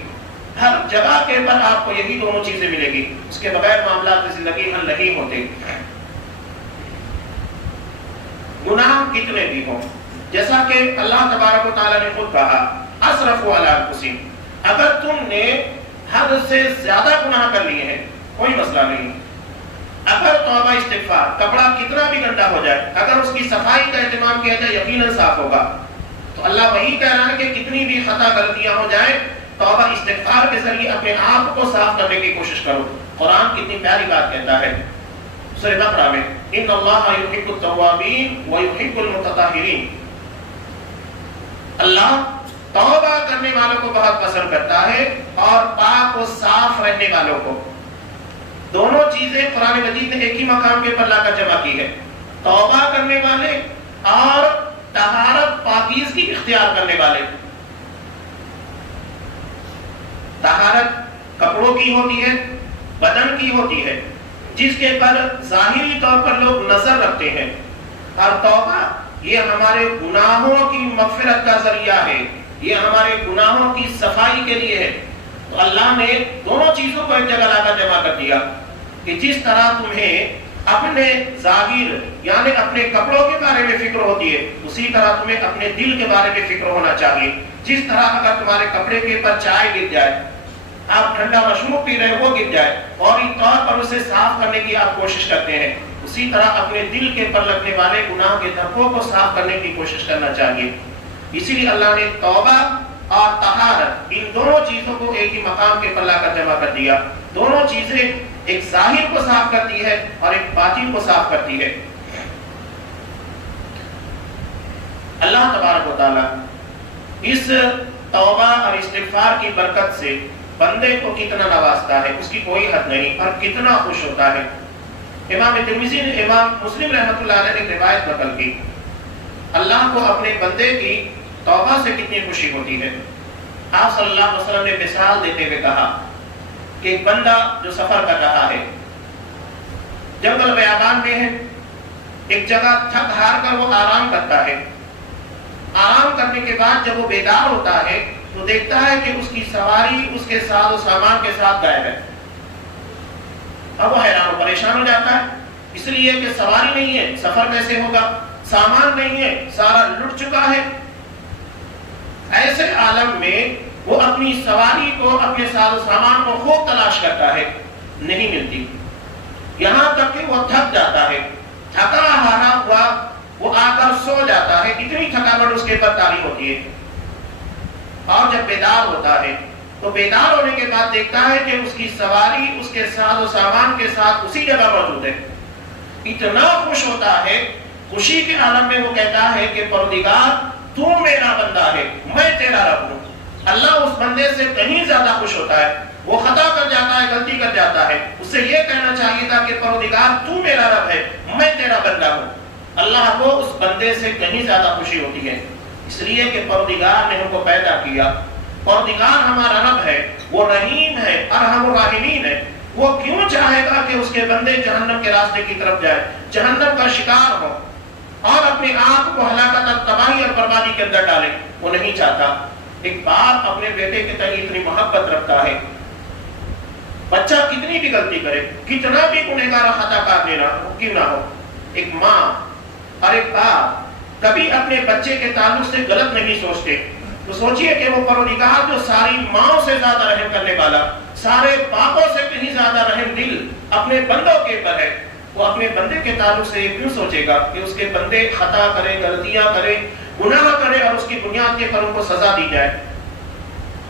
ہر جگہ کے پر آپ کو یہی دونوں چیزیں ملے گی، اس کے بغیر معاملات کی زندگی حل نہیں ہوتے۔ گناہ کتنے بھی ہوں، جیسا کہ اللہ تبارک و تعالیٰ نے خود کہا اسرفوا علی انفسہم، اگر تم نے حد سے زیادہ گناہ کر لیے ہیں کوئی مسئلہ نہیں، اگر توبہ استغفار، کپڑا کتنا بھی گندا ہو جائے، اگر اس کی صفائی کا اہتمام کیا جائے یقیناً صاف ہوگا۔ تو اللہ وہی کہہ رہا ہے کہ کتنی بھی خطا غلطیاں ہو جائیں، توبہ استغفار کے ذریعے اپنے آپ کو صاف کرنے کی کوشش کرو۔ قرآن کتنی پیاری بات کہتا ہے سورہ بقرہ میں، ان اللہ یحب التوابین ویحب المتطہرین، اللہ توبہ کرنے والوں کو بہت پسند کرتا ہے اور پاک و صاف رہنے والوں کو۔ دونوں چیزیں قرآن مجید نے ایک ہی مقام کے پر لا کر جمع کی ہے، توبہ کرنے والے اور طہارت پاکیزگی اختیار کرنے والے۔ طہارت کپڑوں کی ہوتی ہے، بدن کی ہوتی ہے، جس کے پر ظاہری طور پر لوگ نظر رکھتے ہیں، اور توبہ یہ ہمارے گناہوں کی مغفرت کا ذریعہ ہے، یہ ہمارے گناہوں کی صفائی کے لیے ہے۔ تو اللہ نے دونوں چیزوں کو ایک جگہ لا کر جمع کر دیا کہ جس طرح تمہیں اپنے ظاہر یعنی اپنے کپڑوں کے بارے میں فکر ہوتی ہے، اسی طرح تمہیں اپنے دل کے بارے میں فکر ہونا چاہیے۔ جس طرح اگر تمہارے کپڑے کے پر چائے گر جائے، آپ ٹھنڈا مشروب پی رہے وہ گر جائے فوری طور پر اسے صاف کرنے کی آپ کوشش کرتے ہیں، اسی طرح اپنے دل کے پر لگنے والے گناہ کے دھبوں کو صاف کرنے کی کوشش کرنا چاہیے۔ اسی لیے اللہ نے توبہ اور طہارت ان دونوں چیزوں کو ایک ہی مقام کے پر لا کر جمع کر دیا۔ دونوں چیزیں ایک ظاہر کو صاف کرتی ہے اور ایک باطن کو صاف کرتی ہے۔ اللہ تبارک و تعالی اس توبہ اور استغفار کی برکت سے بندے کو کتنا نوازتا ہے، اس کی کوئی حد نہیں، اور کتنا خوش ہوتا ہے۔ امام ترمذی نے امام مسلم رحمۃ اللہ علیہ نے ایک روایت نقل کی، اللہ کو اپنے بندے کی توبہ سے کتنی خوشی ہوتی ہے۔ آپ صلی اللہ علیہ وسلم نے مثال دیتے ہوئے کہا کہ ایک بندہ جو سفر کر رہا ہے، جنگل بیابان میں ہے، ایک جگہ تھک ہار کر وہ آرام کرتا ہے، آرام کرنے کے بعد جب وہ بیدار ہوتا ہے تو دیکھتا ہے کہ اس کی سواری اس کے ساتھ و سامان کے ساتھ غائب ہے۔ اب وہ حیران و پریشان ہو جاتا ہے، اس لیے کہ سواری نہیں ہے، سفر کیسے ہوگا، سامان نہیں ہے، سارا لٹ چکا ہے۔ ایسے عالم میں وہ اپنی سواری کو، اپنے ساز و سامان کو خوب تلاش کرتا ہے، نہیں ملتی، یہاں تک کہ وہ تھک جاتا ہے، تھکا ہارا ہوا وہ آ کر سو جاتا ہے، اتنی تھکاوٹ اس کے پر طاری ہوتی ہے۔ اور جب بیدار ہوتا ہے تو بیدار ہونے کے بعد دیکھتا ہے کہ اس کی سواری اس کے ساز و سامان کے ساتھ اسی جگہ موجود ہے۔ اتنا خوش ہوتا ہے، خوشی کے عالم میں وہ کہتا ہے کہ پروردگار تو میرا بندہ ہے، میں تیرا رب ہوں۔ اللہ اس بندے سے کہیں زیادہ خوش ہوتا ہے، وہ خطا کر جاتا ہے، غلطی کر جاتا ہے، اس سے یہ کہنا چاہیے تھا کہ پروردگار تو میرا رب ہے، میں تیرا بندہ ہوں۔ اللہ کو اس بندے سے کہیں زیادہ خوشی ہوتی ہے، اس لیے کہ پروردگار نے ہم کو پیدا کیا۔ پروردگار ہمارا رب ہے، وہ رحیم ہے، ارحم الراحمین ہے۔ وہ کیوں چاہے گا کہ اس کے بندے جہنم کے راستے کی طرف جائے، جہنم کا شکار ہو اور اپنے آپ کو ہلاکت اور تباہی اور بربادی کے اندر ڈالے؟ وہ نہیں چاہتا۔ ایک باپ اپنے بیٹے کے تئیں اتنی محبت رکھتا ہے، بچہ کتنی بھی غلطی کرے، کتنا بھی گنہگار اور خطا کار کیوں نہ ہو، ایک ماں اور ایک باپ کبھی اپنے بچے کے تعلق سے غلط نہیں سوچتے۔ تو سوچئے کہ وہ پروردگار جو ساری ماں سے زیادہ رحم کرنے والا، سارے باپوں سے کہیں زیادہ رحم دل اپنے بندوں کے اوپر ہے، وہ اپنے بندے کے تعلق سے یہ کیوں سوچے گا کہ اس کے بندے خطا کرے، غلطیاں کرے، گناہ کرے اور اس کی بنیاد کے پر ان کو سزا دی جائے؟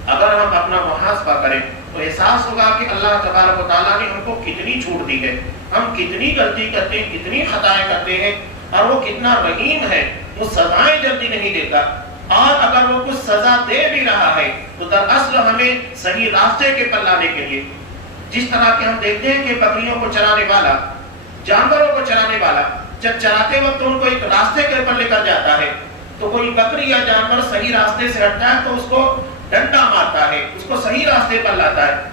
اگر ہم اپنا محاسبہ کریں تو احساس ہوگا کہ اللہ تبارک و تعالیٰ نے ہم کو کتنی چھوٹ دی ہے، ہم کتنی غلطی کرتے ہیں، کتنی خطائیں کرتے ہیں، اور وہ کتنا رحیم ہے، وہ سزائیں جلدی نہیں دیتا۔ اور اگر وہ کچھ سزا دے بھی رہا ہے تو دراصل ہمیں صحیح راستے کے پر لانے کے لیے، جس طرح کہ ہم دیکھتے ہیں کہ بکریوں کو چرانے والا، جانوروں کو چرانے والا جب چراتے وقت ان کو ایک راستے کے اوپر لے کر جاتا ہے تو کوئی بکری یا جانور صحیح راستے سے ہٹتا ہے تو اس کو ڈنڈا مارتا ہے، اس کو صحیح راستے پر لاتا ہے۔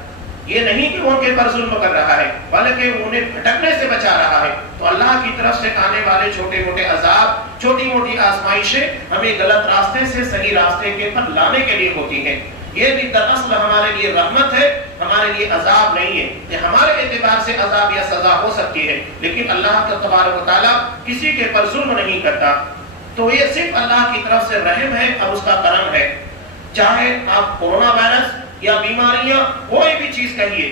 یہ نہیں کہ وہ ان کے پر ظلم کر رہا ہے بلکہ انہیں بھٹکنے سے بچا رہا ہے۔ تو اللہ کی طرف سے آنے والے چھوٹے موٹے عذاب، چھوٹی موٹی آزمائشیں ہمیں غلط راستے سے صحیح راستے کے پر لانے کے لیے ہوتی ہیں۔ یہ بھی دراصل ہمارے لیے رحمت ہے، ہمارے لیے عذاب نہیں ہے۔ کہ ہمارے اعتبار سے عذاب یا سزا ہو سکتی ہے لیکن اللہ تبارک و تعالیٰ کسی کے پر ظلم نہیں کرتا۔ تو یہ صرف اللہ کی طرف سے رحم ہے اور اس کا کرم ہے۔ چاہے آپ کورونا وائرس یا بیماریاں کوئی بھی چیز کہیے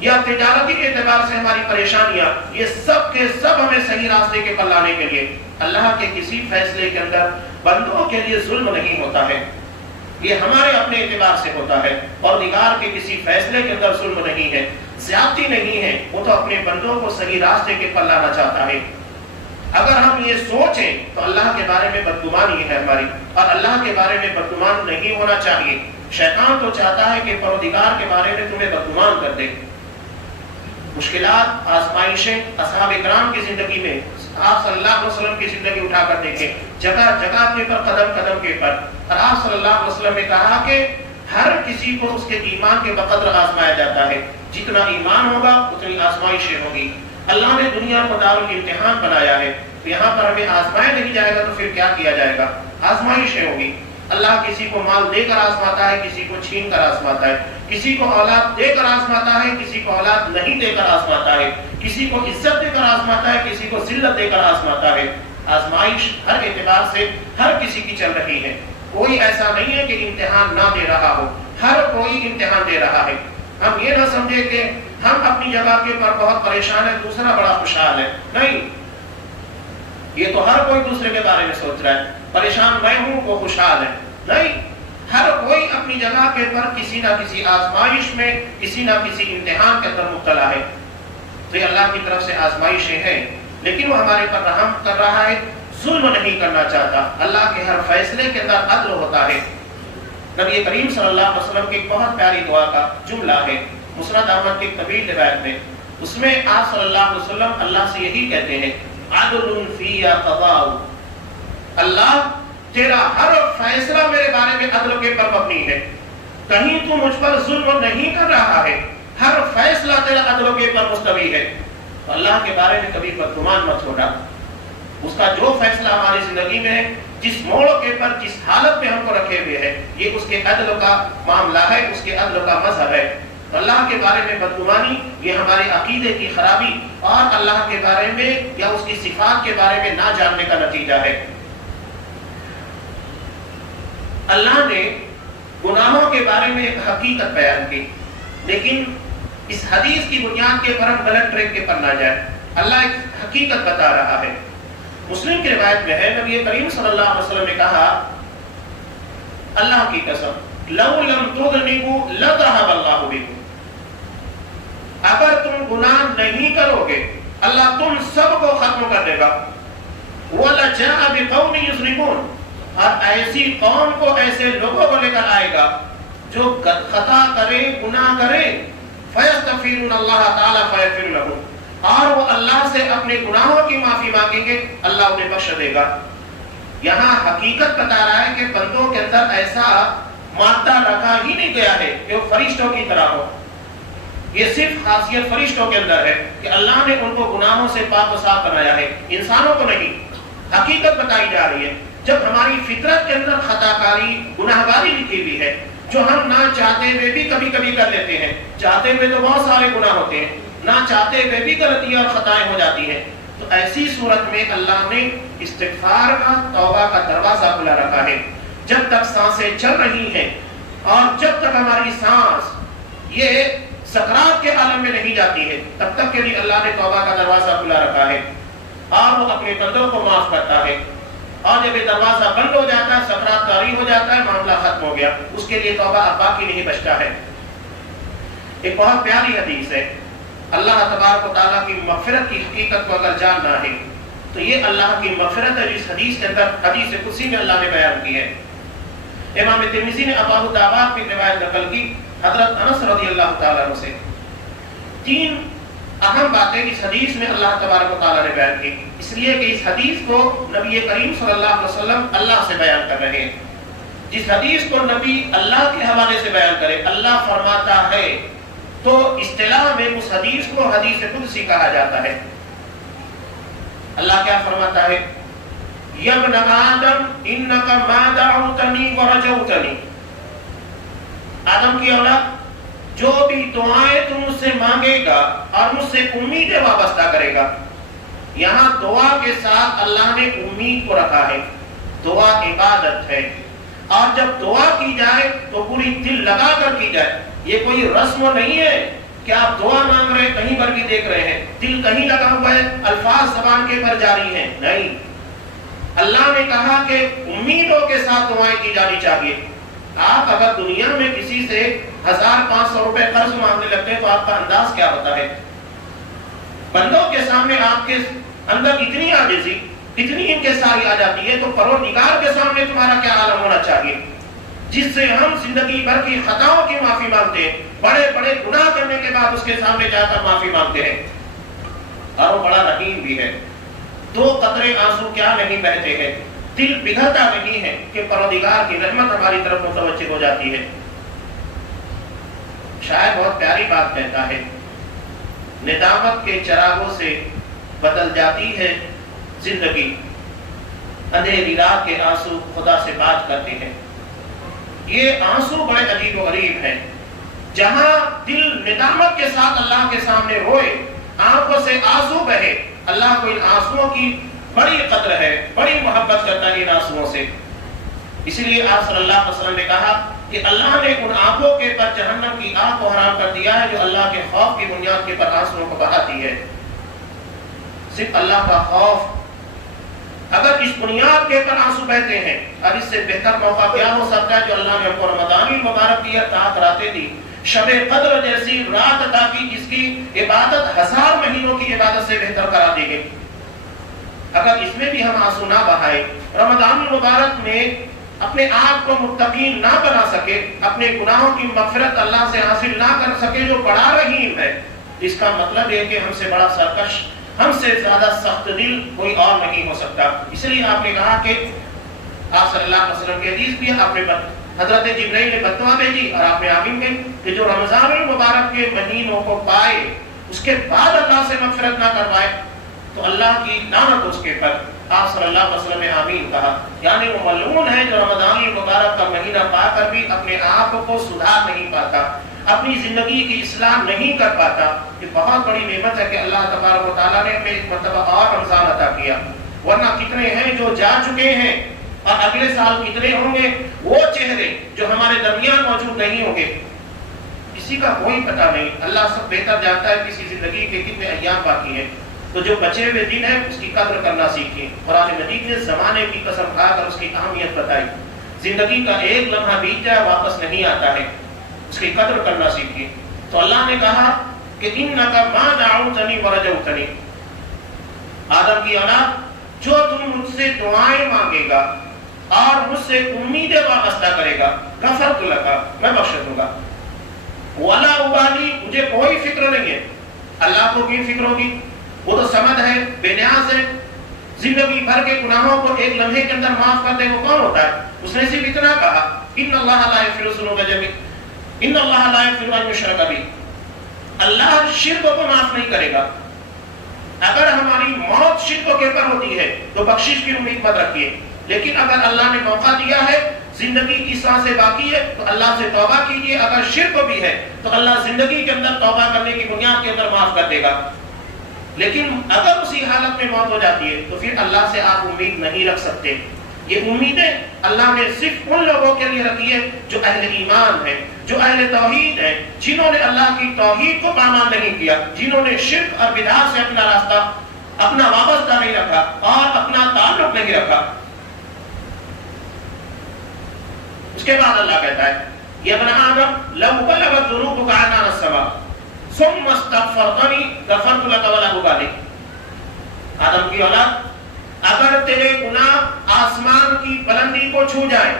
یا تجارتی کے اعتبار سے ہماری پریشانیاں، یہ سب کے سب ہمیں صحیح راستے کے پر لانے کے لیے۔ اللہ کے کسی فیصلے کے اندر بندوں کے لیے ظلم نہیں ہوتا ہے، یہ ہمارے اپنے اعتبار سے ہوتا ہے۔ اور پروردگار کے کسی فیصلے کے اندر ظلم نہیں ہے، زیادتی نہیں ہے، وہ تو اپنے بندوں کو صحیح راستے کے پر لانا چاہتا ہے۔ اگر ہم یہ سوچیں تو اللہ کے بارے میں بدگمانی ہے ہماری، اور اللہ کے بارے میں بدگمان نہیں ہونا چاہیے۔ شیطان تو چاہتا ہے کہ پروردگار کے بارے میں تمہیں بدگمان کر دے۔ مشکلات، آزمائشیں اصحاب کرام کی زندگی میں، آپ صلی اللہ علیہ وسلم کی زندگی اٹھا کر دیکھیں، جگہ جگہ کے پر، قدم قدم کے پر، اور آپ صلی اللہ علیہ وسلم نے کہا کہ ہر کسی کو اس کے ایمان کے بقدر آزمایا جاتا ہے، جتنا ایمان ہوگا اتنی آزمائشیں ہوگی۔ اللہ نے دنیا کو دارالامتحان بنایا ہے، تو یہاں پر ہمیں آزمایا نہیں جائے گا تو پھر کیا کیا جائے گا؟ آزمائشیں ہوگی۔ اللہ کسی کو مال دے کر آزماتا ہے، کسی کو چھین کر آزماتا ہے، کسی کو اولاد دے کر آزماتا ہے، کسی کو اولاد نہیں دے کر آزماتا ہے، کسی کو عزت دے کر آزماتا ہے، کسی کو ذلت دے کر آزماتا ہے۔ آزمائش ہر اعتبار سے ہر کسی کی چل رہی ہے، کوئی ایسا نہیں ہے کہ امتحان نہ دے رہا ہو، ہر کوئی امتحان دے رہا ہے۔ ہم یہ نہ سمجھے کہ ہم اپنی جگہ کے پر بہت پریشان ہیں، دوسرا بڑا خوشحال ہے. نہیں، یہ تو ہر کوئی دوسرے کے بارے میں سوچ رہا ہے. پریشان میں ہوں، وہ خوشحال ہے. نہیں، ہر کوئی اپنی جگہ کے پر کسی نہ کسی آزمائش میں، کسی نہ کسی امتحان کے اندر مبتلا ہے. تو یہ اللہ کی طرف سے آزمائشیں ہیں، لیکن وہ ہمارے پر رحم کر رہا ہے، ظلم نہیں کرنا چاہتا. اللہ کے ہر فیصلے کے اندر عدل ہوتا ہے. نبی کریم صلی اللہ علیہ وسلم کی ایک بہت پیاری دعا کا جملہ ہے مسند احمد کی طویل روایت میں. اس میں آپ صلی اللہ علیہ وسلم اللہ سے یہی کہتے ہیں، عدل فی قضاء، اللہ تیرا ہر فیصلہ میرے بارے میں عدل کے پر مبنی ہے، کہیں تو مجھ پر ظلم نہیں کر رہا ہے، ہر فیصلہ تیرا عدل کے پر مستوی ہے. تو اللہ کے بارے میں کبھی بدگمان مت ہونا. اس کا جو فیصلہ ہماری زندگی میں ہے، جس موڑ کے پر، جس حالت میں ہم کو رکھے ہوئے ہے، یہ اس کے عدل کا معاملہ ہے، اس کے عدل کا مظہر ہے. تو اللہ کے بارے میں بدگمانی یہ ہمارے عقیدے کی خرابی اور اللہ کے بارے میں یا اس کی صفات کے بارے میں نہ جاننے کا نتیجہ ہے. اللہ نے گناہوں کے بارے میں ایک حقیقت بیان کی، لیکن اس حدیث کی بنیاد کے پر ہم غلط ٹریک کے پر نہ جائیں. اللہ ایک حقیقت بتا رہا ہے. مسلم کی روایت میں ہے، نبی کریم صلی اللہ علیہ وسلم نے کہا، اللہ کی قسم، لو لم تذنبوا لذهب اللہ بكم، اگر تم گناہ نہیں کرو گے اللہ تم سب کو ختم کر دے گا. وَلَجَاءَ بِقَوْمٍ يُذْنِبُونَ، اور ایسی قوم کو، ایسے لوگوں کو لے کر آئے گا جو خطا کرے، گناہ کرے، فَيَسْتَغْفِرُونَ اللَّهَ تَعَالَى فَيَغْفِرُ لَهُمْ، اور وہ اللہ سے اپنے گناہوں کی معافی مانگیں گے، اللہ انہیں بخش دے گا. یہاں حقیقت بتا رہا ہے کہ بندوں کے اندر ایسا مادہ رکھا ہی نہیں گیا ہے کہ وہ فرشتوں کی طرح ہو. یہ صرف خاصیت فرشتوں کے اندر ہے کہ اللہ نے ان کو گناہوں سے پاک و صاف بنایا ہے، انسانوں کو نہیں. حقیقت بتائی جا رہی ہے، جب ہماری فطرت کے اندر خطا کاری، گناہگاری لکھی ہوئی ہے، جو ہم نہ چاہتے ہوئے بھی کبھی کبھی کر لیتے ہیں. چاہتے ہوئے تو بہت سارے گناہ ہوتے ہیں، نہ چاہتے ہوئے بھی غلطیاں اور خطائیں ہو جاتی ہیں. تو ایسی صورت میں اللہ نے استغفار کا، توبہ کا دروازہ کھلا رکھا ہے. جب تک سانسیں چل رہی ہیں اور جب تک ہماری سانس یہ سکرات کے عالم میں نہیں جاتی ہے، تب تک کے لیے اللہ نے توبہ کا دروازہ کھلا رکھا ہے اور وہ اپنے بندوں کو معاف کرتا ہے. اور جب یہ دروازہ بند ہو جاتا ہے، سکرات طاری ہو جاتا ہے، معاملہ ختم ہو گیا، اس کے لیے توبہ اب باقی نہیں بچتا ہے. ایک بہت پیاری حدیث ہے. اللہ تبارک و تعالیٰ کی مغفرت کی حقیقت کو اگر جاننا ہے تو یہ اللہ کی مغفرت ہے جس حدیث کے اندر، حدیث قدسی میں اللہ نے بیان کی ہے. امام ترمذی نے ابو داود کی روایت نقل کی حضرت انس رضی اللہ تعالیٰ عنہ سے. 3 اہم باتیں اس حدیث میں اللہ تبارک و تعالیٰ نے بیان کی، اس لیے کہ اس حدیث کو نبی کریم صلی اللہ علیہ وسلم اللہ سے بیان کر رہے ہیں. جس حدیث کو نبی اللہ کے حوالے سے بیان کرے، اللہ فرماتا ہے، تو اصطلاح میں اس حدیث کو حدیث قدسی کہا جاتا ہے. اللہ کیا فرماتا ہے؟ یا ابن آدم انک ما دعوتنی ورجوتنی، آدم کی اولاد، جو بھی دعائیں تم مجھ سے مانگے گا اور مجھ سے امیدیں وابستہ کرے گا. یہاں دعا کے ساتھ اللہ نے امید کو رکھا ہے. دعا عبادت ہے، اور جب دعا کی جائے تو پوری دل لگا کر کی جائے. یہ کوئی رسم نہیں ہے کہ آپ دعا مانگ رہے ہیں، کہیں پر بھی دیکھ رہے ہیں، دل کہیں لگا ہوا ہے، الفاظ زبان کے پر جاری ہیں. نہیں، اللہ نے کہا کہ امیدوں کے ساتھ دعائیں کی جانی چاہیے. آپ اگر دنیا میں کسی سے 1500 روپے قرض مانگنے لگتے ہیں تو آپ کا انداز کیا ہوتا ہے؟ بندوں کے سامنے آپ کے اندر اتنی عاجزی، اتنی انکساری آ جاتی ہے، تو پروردگار کے سامنے تمہارا کیا عالم ہونا چاہیے، جس سے ہم زندگی بھر کی خطاؤں کی معافی مانگتے ہیں، بڑے بڑے گناہ کرنے کے بعد اس کے سامنے جا کر معافی مانگتے ہیں. اور وہ بڑا رحیم بھی ہے. 2 قطرے آنسو کیا نہیں بہتے ہیں، دل پگھلتا نہیں ہے کہ پروردگار کی رحمت ہماری طرف متوجہ ہو جاتی ہے. شاید بہت پیاری بات کہتا ہے، ندامت کے چراغوں سے بدل جاتی ہے زندگی، اندھیری رات کے آنسو خدا سے بات کرتے ہیں. یہ آنسو بڑے عجیب و غریب ہیں. جہاں دل ندامت کے ساتھ اللہ کے سامنے روئے، آنکھوں سے آنسو بہے، اللہ کو ان آنسوؤں کی بڑی قدر ہے، بڑی محبت کرتا ہے ان آنسوؤں سے. اسی لیے آپ صلی اللہ علیہ وسلم نے کہا کہ اللہ نے ان آنکھوں کے پر جہنم کی آگ کو حرام کر دیا ہے جو اللہ کے خوف کی بنیاد کے پر آنسوؤں کو بہاتی ہے. صرف اللہ کا خوف. اگر اس بنیاد کے پر آنسو بہتے ہیں، اب اس سے بہتر موقع کیا ہو سکتا ہے جو اللہ نے ہم کو رمضان المبارک کی عطا راتیں دی، شب قدر جیسی رات عطا کی جس کی عبادت 1000 مہینوں کی عبادت سے بہتر کرا دی گئی. اگر اس میں بھی ہم آنسو نہ بہائے، رمضان المبارک میں اپنے آپ کو متقین نہ بنا سکے، اپنے گناہوں کی مغفرت اللہ سے حاصل نہ کر سکے جو بڑا رحیم ہے، اس کا مطلب ہے کہ ہم سے بڑا سرکش، ہم سے زیادہ سخت دل کوئی اور نہیں ہو سکتا. اس لیے آپ نے کہا کہ آپ صلی اللہ علیہ وسلم کی حدیث بھی آپ نے حضرت جبرائیل نے بددعا بھیجی اور آپ نے آمین کہی کہ جو رمضان المبارک کے مہینوں کو پائے اس کے بعد اللہ سے مغفرت نہ کروائے تو اللہ کی لعنت اس کے پر. آپ صلی اللہ علیہ وسلم نے آمین کہا. یعنی وہ ملعون ہے جو رمضان المبارک کا مہینہ پا کر بھی اپنے آپ کو سدھار نہیں پاتا، اپنی زندگی کی اصلاح نہیں کر پاتا. یہ بہت بڑی نعمت ہے کہ اللہ تبارک و تعالیٰ نے ہمیں ایک مرتبہ اور رمضان عطا کیا. ورنہ کتنے ہیں جو جا چکے ہیں اور اگلے سال کتنے ہوں گے وہ چہرے جو ہمارے درمیان موجود نہیں ہوں گے، کسی کا کوئی پتہ نہیں. اللہ سب بہتر جانتا ہے کسی زندگی کے کتنے ایام باقی ہیں. تو جو بچے ہوئے دن ہے اس کی قدر کرنا سیکھیں. قرآن مجید نے زمانے کی قسم کھا کر اس کی اہمیت بتائی. زندگی کا ایک لمحہ بیت جائے واپس نہیں آتا ہے، اس کی قدر کرنا سیکھیں. تو اللہ نے کہا کہ انک ما دعوتنی ورجوتنی، آدم کی اولاد جو تم مجھ سے دعائیں مانگے گا اور مجھ سے امیدیں وابستہ کرے گا، غفرت لک، میں بخش دوں گا. ولا ابالی، مجھے کوئی فکر نہیں ہے. اللہ کو کی فکر ہوگی؟ وہ تو سمد ہے، بے نیاز ہے، زندگی بھر کے گناہوں کو ایک لمحے کے اندر معاف کر دے. وہ کون ہوتا ہے؟ اس نے صرف اتنا کہا ان اللہ لا یغفر الذنوب جميعا، ان اللہ لا یغفر ان یشرک بہ. اللہ شرک کو معاف نہیں کرے گا. اگر ہماری موت شرک کے اوپر ہوتی ہے تو بخشش کی امید مت رکھیے، لیکن اگر اللہ نے موقع دیا ہے، زندگی کی سانسیں باقی ہے تو اللہ سے توبہ کیجیے. اگر شرک بھی ہے تو اللہ زندگی کے اندر توبہ کرنے کی بنیاد کے اندر معاف کر دے گا. لیکن اگر اسی حالت میں موت ہو جاتی ہے تو پھر اللہ سے آپ امید نہیں رکھ سکتے. یہ امیدیں اللہ نے صرف ان لوگوں کے لیے رکھی ہے جو اہل ایمان ہیں، جو اہل توحید ہیں، جنہوں نے اللہ کی توحید کو پامال نہیں کیا، جنہوں نے شرک اور بدعات سے اپنا راستہ، اپنا وابستہ نہیں رکھا اور اپنا تعلق نہیں رکھا. اس کے بعد اللہ کہتا ہے یا ابن آدم لو بلغت ذنوبک عنان السماء ثم استغفرتنی غفرت لک ولا ابالی. آدم کی اولاد، اگر تیرے گناہ آسمان کی بلندی کو چھو جائے،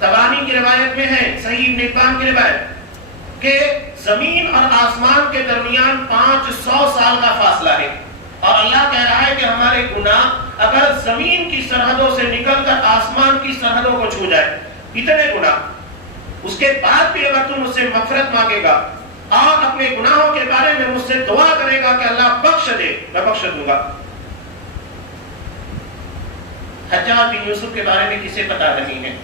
طبرانی کی روایت میں ہے، صحیح ابن حبان کی روایت کہ زمین اور آسمان کے درمیان 500 سال کا فاصلہ ہے، اور اللہ کہہ رہا ہے کہ ہمارے گناہ اگر زمین کی سرحدوں سے نکل کر آسمان کی سرحدوں کو چھو جائے، اتنے گناہ، اس کے بعد بھی اگر تم مجھ سے مغفرت مانگے گا اور اپنے گناہوں کے بارے میں مجھ سے دعا کرے گا کہ اللہ بخش دے، میں بخش دوں گا. حجاج بن یوسف کے بارے میں کسے پتہ نہیں ہے،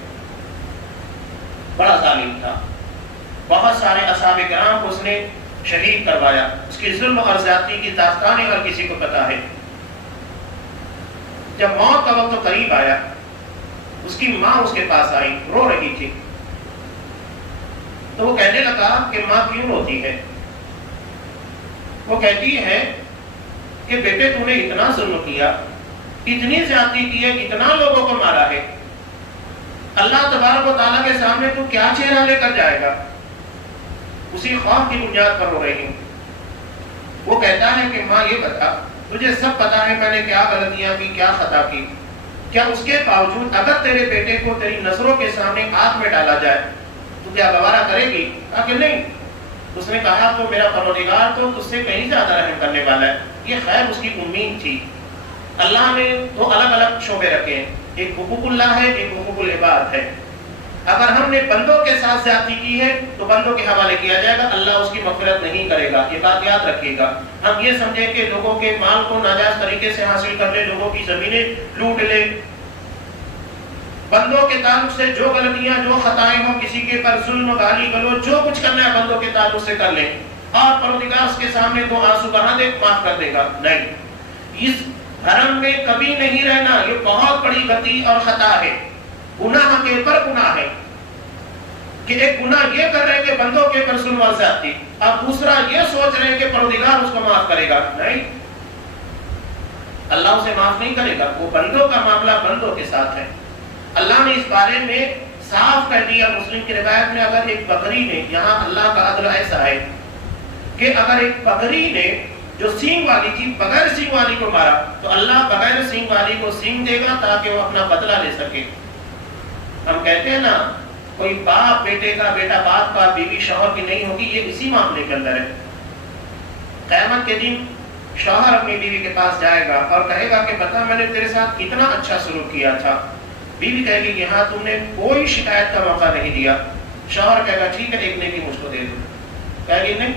بڑا ظالم تھا. بہت سارے اصحاب کرام کو اس نے شہید کروایا. اس کی ظلم اور زیادتی کی داستانیں اگر کسی کو پتہ ہے. جب موت کا وقت قریب آیا، اس کی ماں اس کے پاس آئی، رو رہی تھی. تو وہ کہنے لگا کہ ماں کیوں روتی ہے؟ وہ کہتی ہے کہ بیٹے تو نے اتنا ظلم کیا، اتنی زیادتی کی ہے، اتنا لوگوں کو مارا ہے، اللہ تبارک و تعالیٰ کے سامنے تو کیا چہرہ لے کر جائے گا؟ اسی خوف کی بنیاد پر رو رہی ہوں. وہ کہتا ہے کہ ماں یہ بتا، تجھے سب پتا ہے میں نے کیا غلطیاں کی، کیا خطا کی، کیا اس کے باوجود اگر تیرے بیٹے کو تیری نظروں کے سامنے آگ میں ڈالا جائے تو کیا گوارا کرے گی؟ کہا کہ نہیں. اس نے کہا تو میرا پروردگار تو تجھ سے کہیں زیادہ رحم کرنے والا ہے. یہ خیر اس کی امید تھی. اللہ نے دو الگ الگ شعبے رکھے ہیں، ایک حقوق اللہ ہے، ایک حقوق العباد ہے. اگر ہم نے بندوں کے ساتھ زیادتی کی ہے تو بندوں کے حوالے کیا جائے گا، اللہ اس کی مغفرت نہیں کرے گا. یہ بات یاد رکھیے گا. ہم یہ سمجھیں کہ لوگوں کے مال کو ناجائز طریقے سے حاصل کر لے، لوگوں کی زمینیں لوٹ لے، بندوں کے تعلق سے جو غلطیاں، جو خطائیں ہوں، کسی کے پر ظلم، گالی گلوچ، جو کچھ کرنا ہے بندوں کے تعلق سے کر لیں اور پروردگار اس کے سامنے دو آنسو بہا دے، معاف کر دے گا. نہیں، اس حرم میں کبھی نہیں رہنا، یہ بہت بڑی غلطی اور خطا ہے، گناہ کے اوپر گناہ ہے. کہ ایک گناہ یہ کر رہے ہیں کہ بندوں کے اوپر ظلم اور زیادتی، اب دوسرا یہ سوچ رہے ہیں کہ پروردگار اس کو معاف کرے گا. نہیں، اللہ اسے معاف نہیں کرے گا. وہ بندوں کا معاملہ بندوں کے ساتھ ہے. اللہ نے اس بارے میں صاف کہہ دیا مسلم کی روایت میں، اگر ایک بکری نے، یہاں اللہ کا عدل ایسا ہے کہ اگر ایک بکری نے جو سینگ والی تھی بغیر سینگ والی کو مارا تو اللہ بغیر سینگ والی کو سینگ دے گا تاکہ وہ اپنا بدلہ لے سکے. ہم کہتے ہیں نا کوئی باپ بیٹے کا، بیٹا باپ کا، بیوی شوہر کی نہیں ہوگی، یہ اسی معاملے کے اندر ہے. قیامت کے دن شوہر اپنی بیوی کے پاس جائے گا اور کہے گا کہ بتا میں نے تیرے ساتھ کتنا اچھا سلوک کیا تھا. بیوی کہے گی یہاں تم نے کوئی شکایت کا موقع نہیں دیا. شوہر کہے گا ٹھیک ہے ایک نیکی مجھ کو دے دو. کہے گی نہیں،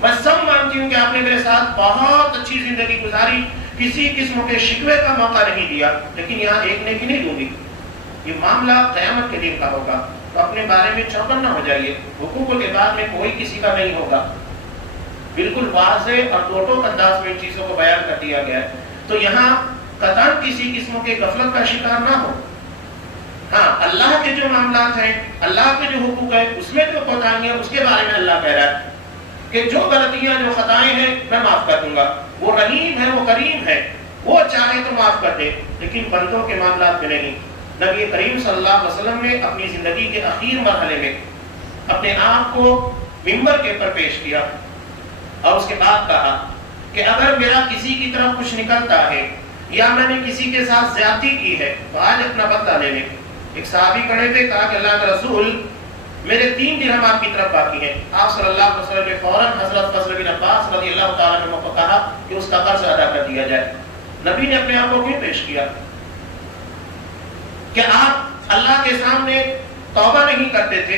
میں سب مانتی ہوں کہ آپ نے میرے ساتھ بہت اچھی زندگی گزاری، کسی قسم کے شکوے کا موقع نہیں دیا، لیکن یہاں ایک نیکی نہیں دوں گی. یہ معاملہ قیامت کے دن کا ہوگا. تو اپنے بارے میں چوکنا ہو جائیے. حقوق العباد میں کوئی کسی کا نہیں ہوگا. بالکل واضح اور دو ٹوک انداز میں ان چیزوں کو بیان کر دیا گیا ہے. تو یہاں قطعاً کسی قسم کے غفلت کا شکار نہ ہو. ہاں، اللہ کے جو معاملات ہیں، اللہ کے جو حقوق ہیں، اس میں جو کوتاہیاں اس کے بارے میں اللہ کہہ رہا ہے کہ جو غلطیاں جو خطائیں ہیں میں معاف کر دوں گا. وہ رحیم ہے، وہ کریم ہے، وہ چاہے تو معاف کر دے، لیکن بندوں کے معاملات میں نہیں. نبی کریم صلی اللہ علیہ وسلم نے اپنی زندگی کے اخیر مرحلے میں اپنے آپ کو منبر کے اوپر پیش کیا اور اس کے بعد کہا کہ اگر میرا کسی کی طرف کچھ نکلتا ہے یا میں نے کسی کے ساتھ زیادتی کی ہے تو آج اپنا بدلہ لے لیں. ایک صحابی کھڑے تھے، کہا کہ اللہ کے رسول میرے 3 درہم آپ کی طرف باقی ہیں. آپ صلی اللہ علیہ وسلم نے فوراً حضرت فضل بن عباس رضی اللہ تعالیٰ عنہ کو کہا کہ اس کا قرض ادا کر دیا جائے. نبی نے اپنے آپ کو کیوں پیش کیا کہ آپ اللہ کے سامنے توبہ نہیں کرتے تھے،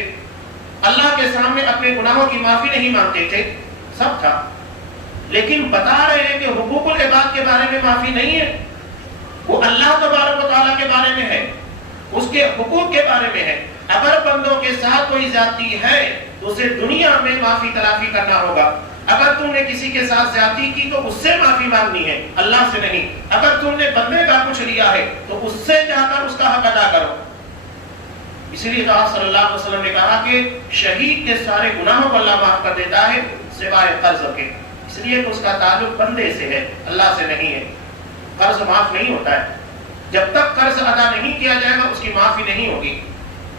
اللہ کے سامنے اپنے گناہوں کی معافی نہیں مانگتے تھے، سب تھا، لیکن بتا رہے ہیں کہ حقوق العباد کے بارے میں معافی نہیں ہے. وہ اللہ تبارک و تعالیٰ کے بارے میں ہے، اس کے حقوق کے بارے میں ہے. اگر بندوں کے ساتھ کوئی زیادتی ہے تو اسے دنیا میں معافی تلافی کرنا ہوگا. اگر تم نے کسی کے ساتھ زیادتی کی تو اس سے معافی مانگنی ہے، اللہ سے نہیں. اگر تم نے بندے کا کچھ لیا ہے تو اس سے جا کر اس کا حق ادا کرو. اسی لیے تو آپ صلی اللہ علیہ وسلم نے کہا کہ شہید کے سارے گناہوں کو اللہ معاف کر دیتا ہے سوائے قرض کے. اس لیے کہ اس کا تعلق بندے سے ہے، اللہ سے نہیں ہے. قرض معاف نہیں ہوتا ہے. جب تک قرض ادا نہیں کیا جائے گا اس کی معافی نہیں ہوگی.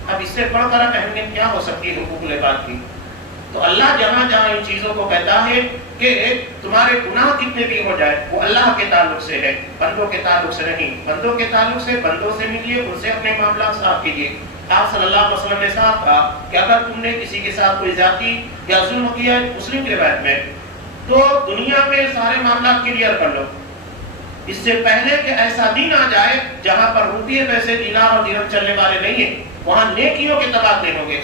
اب اس سے بڑھ کر اہمیت کیا ہو سکتی ہے حقوق العباد کی؟ تو اللہ جہاں جہاں ان چیزوں کو کہتا ہے کہ تمہارے گناہ کتنے بھی ہو جائے وہ اللہ کے تعلق سے ہے، بندوں کے تعلق سے نہیں. بندوں کے تعلق سے بندوں سے ملیے، ان سے اپنے معاملات صاف کیجیے. آپ صلی اللہ علیہ وسلم نے صاف کہا کہ اگر تم نے کسی کے ساتھ کوئی زیادتی یا ظلم کیا ہے مسلم کی روایت میں تو دنیا میں سارے معاملات کلیئر کر لو، اس سے پہلے کہ ایسا دن آ جائے جہاں پر روپیے پیسے دینار اور درہم چلنے والے نہیں ہیں، وہاں نیکیوں کے تبادلے ہوں گے.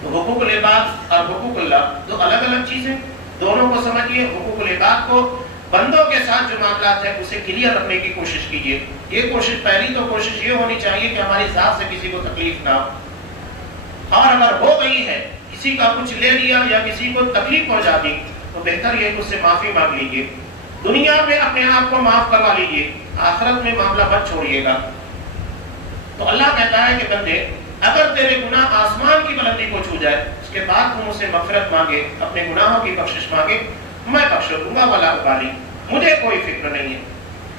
تو حقوق العباد اور حقوق اللہ دو الگ الگ چیزیں، دونوں کو سمجھیے. حقوق العباد کو بندوں کے ساتھ جو معاملات ہیں اسے کلیئر رکھنے کی کوشش کیجیے. یہ کوشش، پہلی تو کوشش یہ ہونی چاہیے کہ ہماری ذات سے کسی کو تکلیف نہ ہو، اور اگر ہو گئی ہے کسی کا کچھ لے لیا یا کسی کو تکلیف پہنچا دی تو بہتر یہ کہ اس سے معافی مانگ لیجیے. دنیا میں اپنے آپ کو معاف کروا لیجیے، آخرت میں معاملہ مت چھوڑیے گا. تو اللہ کہتا ہے کہ بندے اگر تیرے گناہ آسمان کی بلندی کو چھو جائے اس کے بعد تم اسے مغفرت مانگے، اپنے گناہوں کی بخشش مانگے، میں بخش دوں گا ولا ابالی، مجھے کوئی فکر نہیں ہے.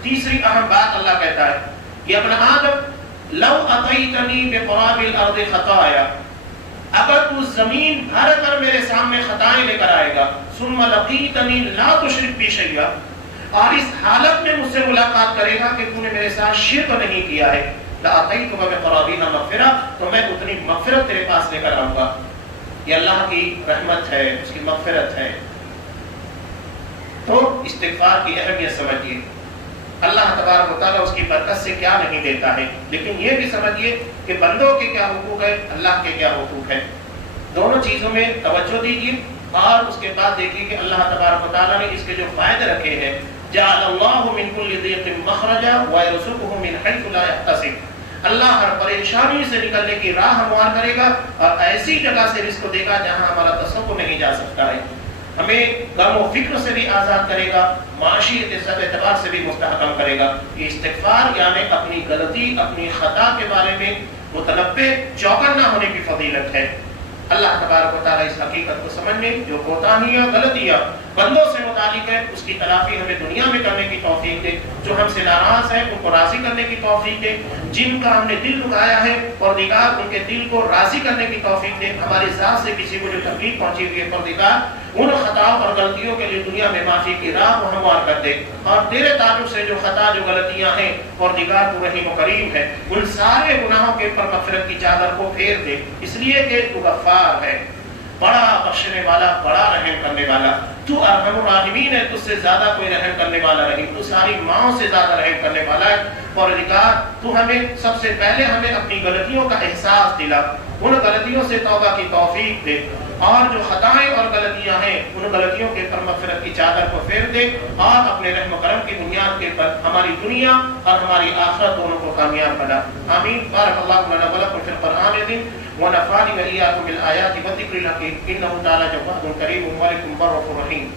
تیسری اہم بات اللہ کہتا ہے کہ ابن آدم لو اتیتنی بقراب الارض خطایا، اگر تو زمین بھر کر میرے سامنے خطائیں لے کر آئے گا، ثم لقیتنی لا تشرک بی شیئا، اور اس حالت میں مجھ سے ملاقات کرے گا کہ تو نے میرے ساتھ شرک نہیں کیا ہے، لَأَتَيْتُكَ بِقَرَابِينَ مَغْفِرَةً، تو میں اتنی مغفرت تیرے پاس لے کر آؤں گا. یہ اللہ کی رحمت ہے، اس کی مغفرت ہے. تو استغفار کی اہمیت سمجھیے. اللہ تبارک و تعالیٰ اس کی برکت سے کیا نہیں دیتا ہے، لیکن یہ بھی سمجھیے کہ بندوں کے کیا حقوق ہے، اللہ کے کیا حقوق ہے. دونوں چیزوں میں توجہ دیجیے اور اس کے بعد دیکھیے کہ اللہ تبارک و تعالیٰ نے اس کے جو فائدے رکھے ہیں، جعل اللہ من کل ضیق مخرجا ویرزقہ من حیث لا یحتسب، اللہ ہر پریشانی سے نکلنے کی راہ ہموار کرے گا اور ایسی جگہ سے رزق دے گا جہاں ہمارا تصور نہیں جا سکتا ہے. ہمیں غم و فکر سے بھی آزاد کرے گا، معاشی اعتبار سے بھی مستحکم کرے گا۔ یہ استغفار یعنی اپنی غلطی، اپنی خطا کے بارے میں متنبہ، چوکن نہ ہونے کی فضیلت ہے۔ اللہ تبارک و تعالیٰ اس حقیقت کو سمجھنے، جو کوتاہیاں، غلطیاں بندوں سے متعلق ہے، اس کی تلافی ہمیں دنیا میں کرنے کی توفیق دے۔ جو ہم سے ناراض ہیں ان کو راضی کرنے کی توفیق دے۔ جن کا ہم نے دل دکھایا ہے پروردگار ان کے دل کو راضی کرنے کی توفیق دے۔ ہماری ذات سے کسی کو جو تکلیف پہنچی ہوئی ہے پروردگار ان خطاؤں اور غلطیوں کے لیے دنیا میں معافی کی راہ کو ہموار کر دے، اور تیرے تعلق سے جو خطا، جو غلطیاں ہیں پروردگار تو رحیم و کریم ہے، ان سارے گناہوں کے اوپر مغفرت کی چادر کو پھیر دے، اس لیے کہ تو غفار ہے، بڑا بخشنے والا، بڑا رحم کرنے والا۔ تو ارحم الراحمین ہے، تجھ سے زیادہ کوئی رحم کرنے والا نہیں، تو ساری ماؤں سے زیادہ رحم کرنے والا ہے۔ پروردگار تو ہمیں سب سے پہلے ہمیں اپنی غلطیوں کا احساس دلا، ان غلطیوں سے توبہ کی توفیق دے، اور جو خطائیں اور غلطیاں ہیں ان غلطیوں کے پر مغفرت کی چادر کو پھیر دے، اور اپنے رحم و کرم کی بنیاد کے پر ہماری دنیا اور ہماری آخرت دونوں کو کامیاب بنا۔ آمین۔ بارک اللہ لنا ولکم فی القرآن العظیم ونفعني وإياكم بالآيات والذكر الحكيم إنه تعالى جواد كريم ملك بر رحيم۔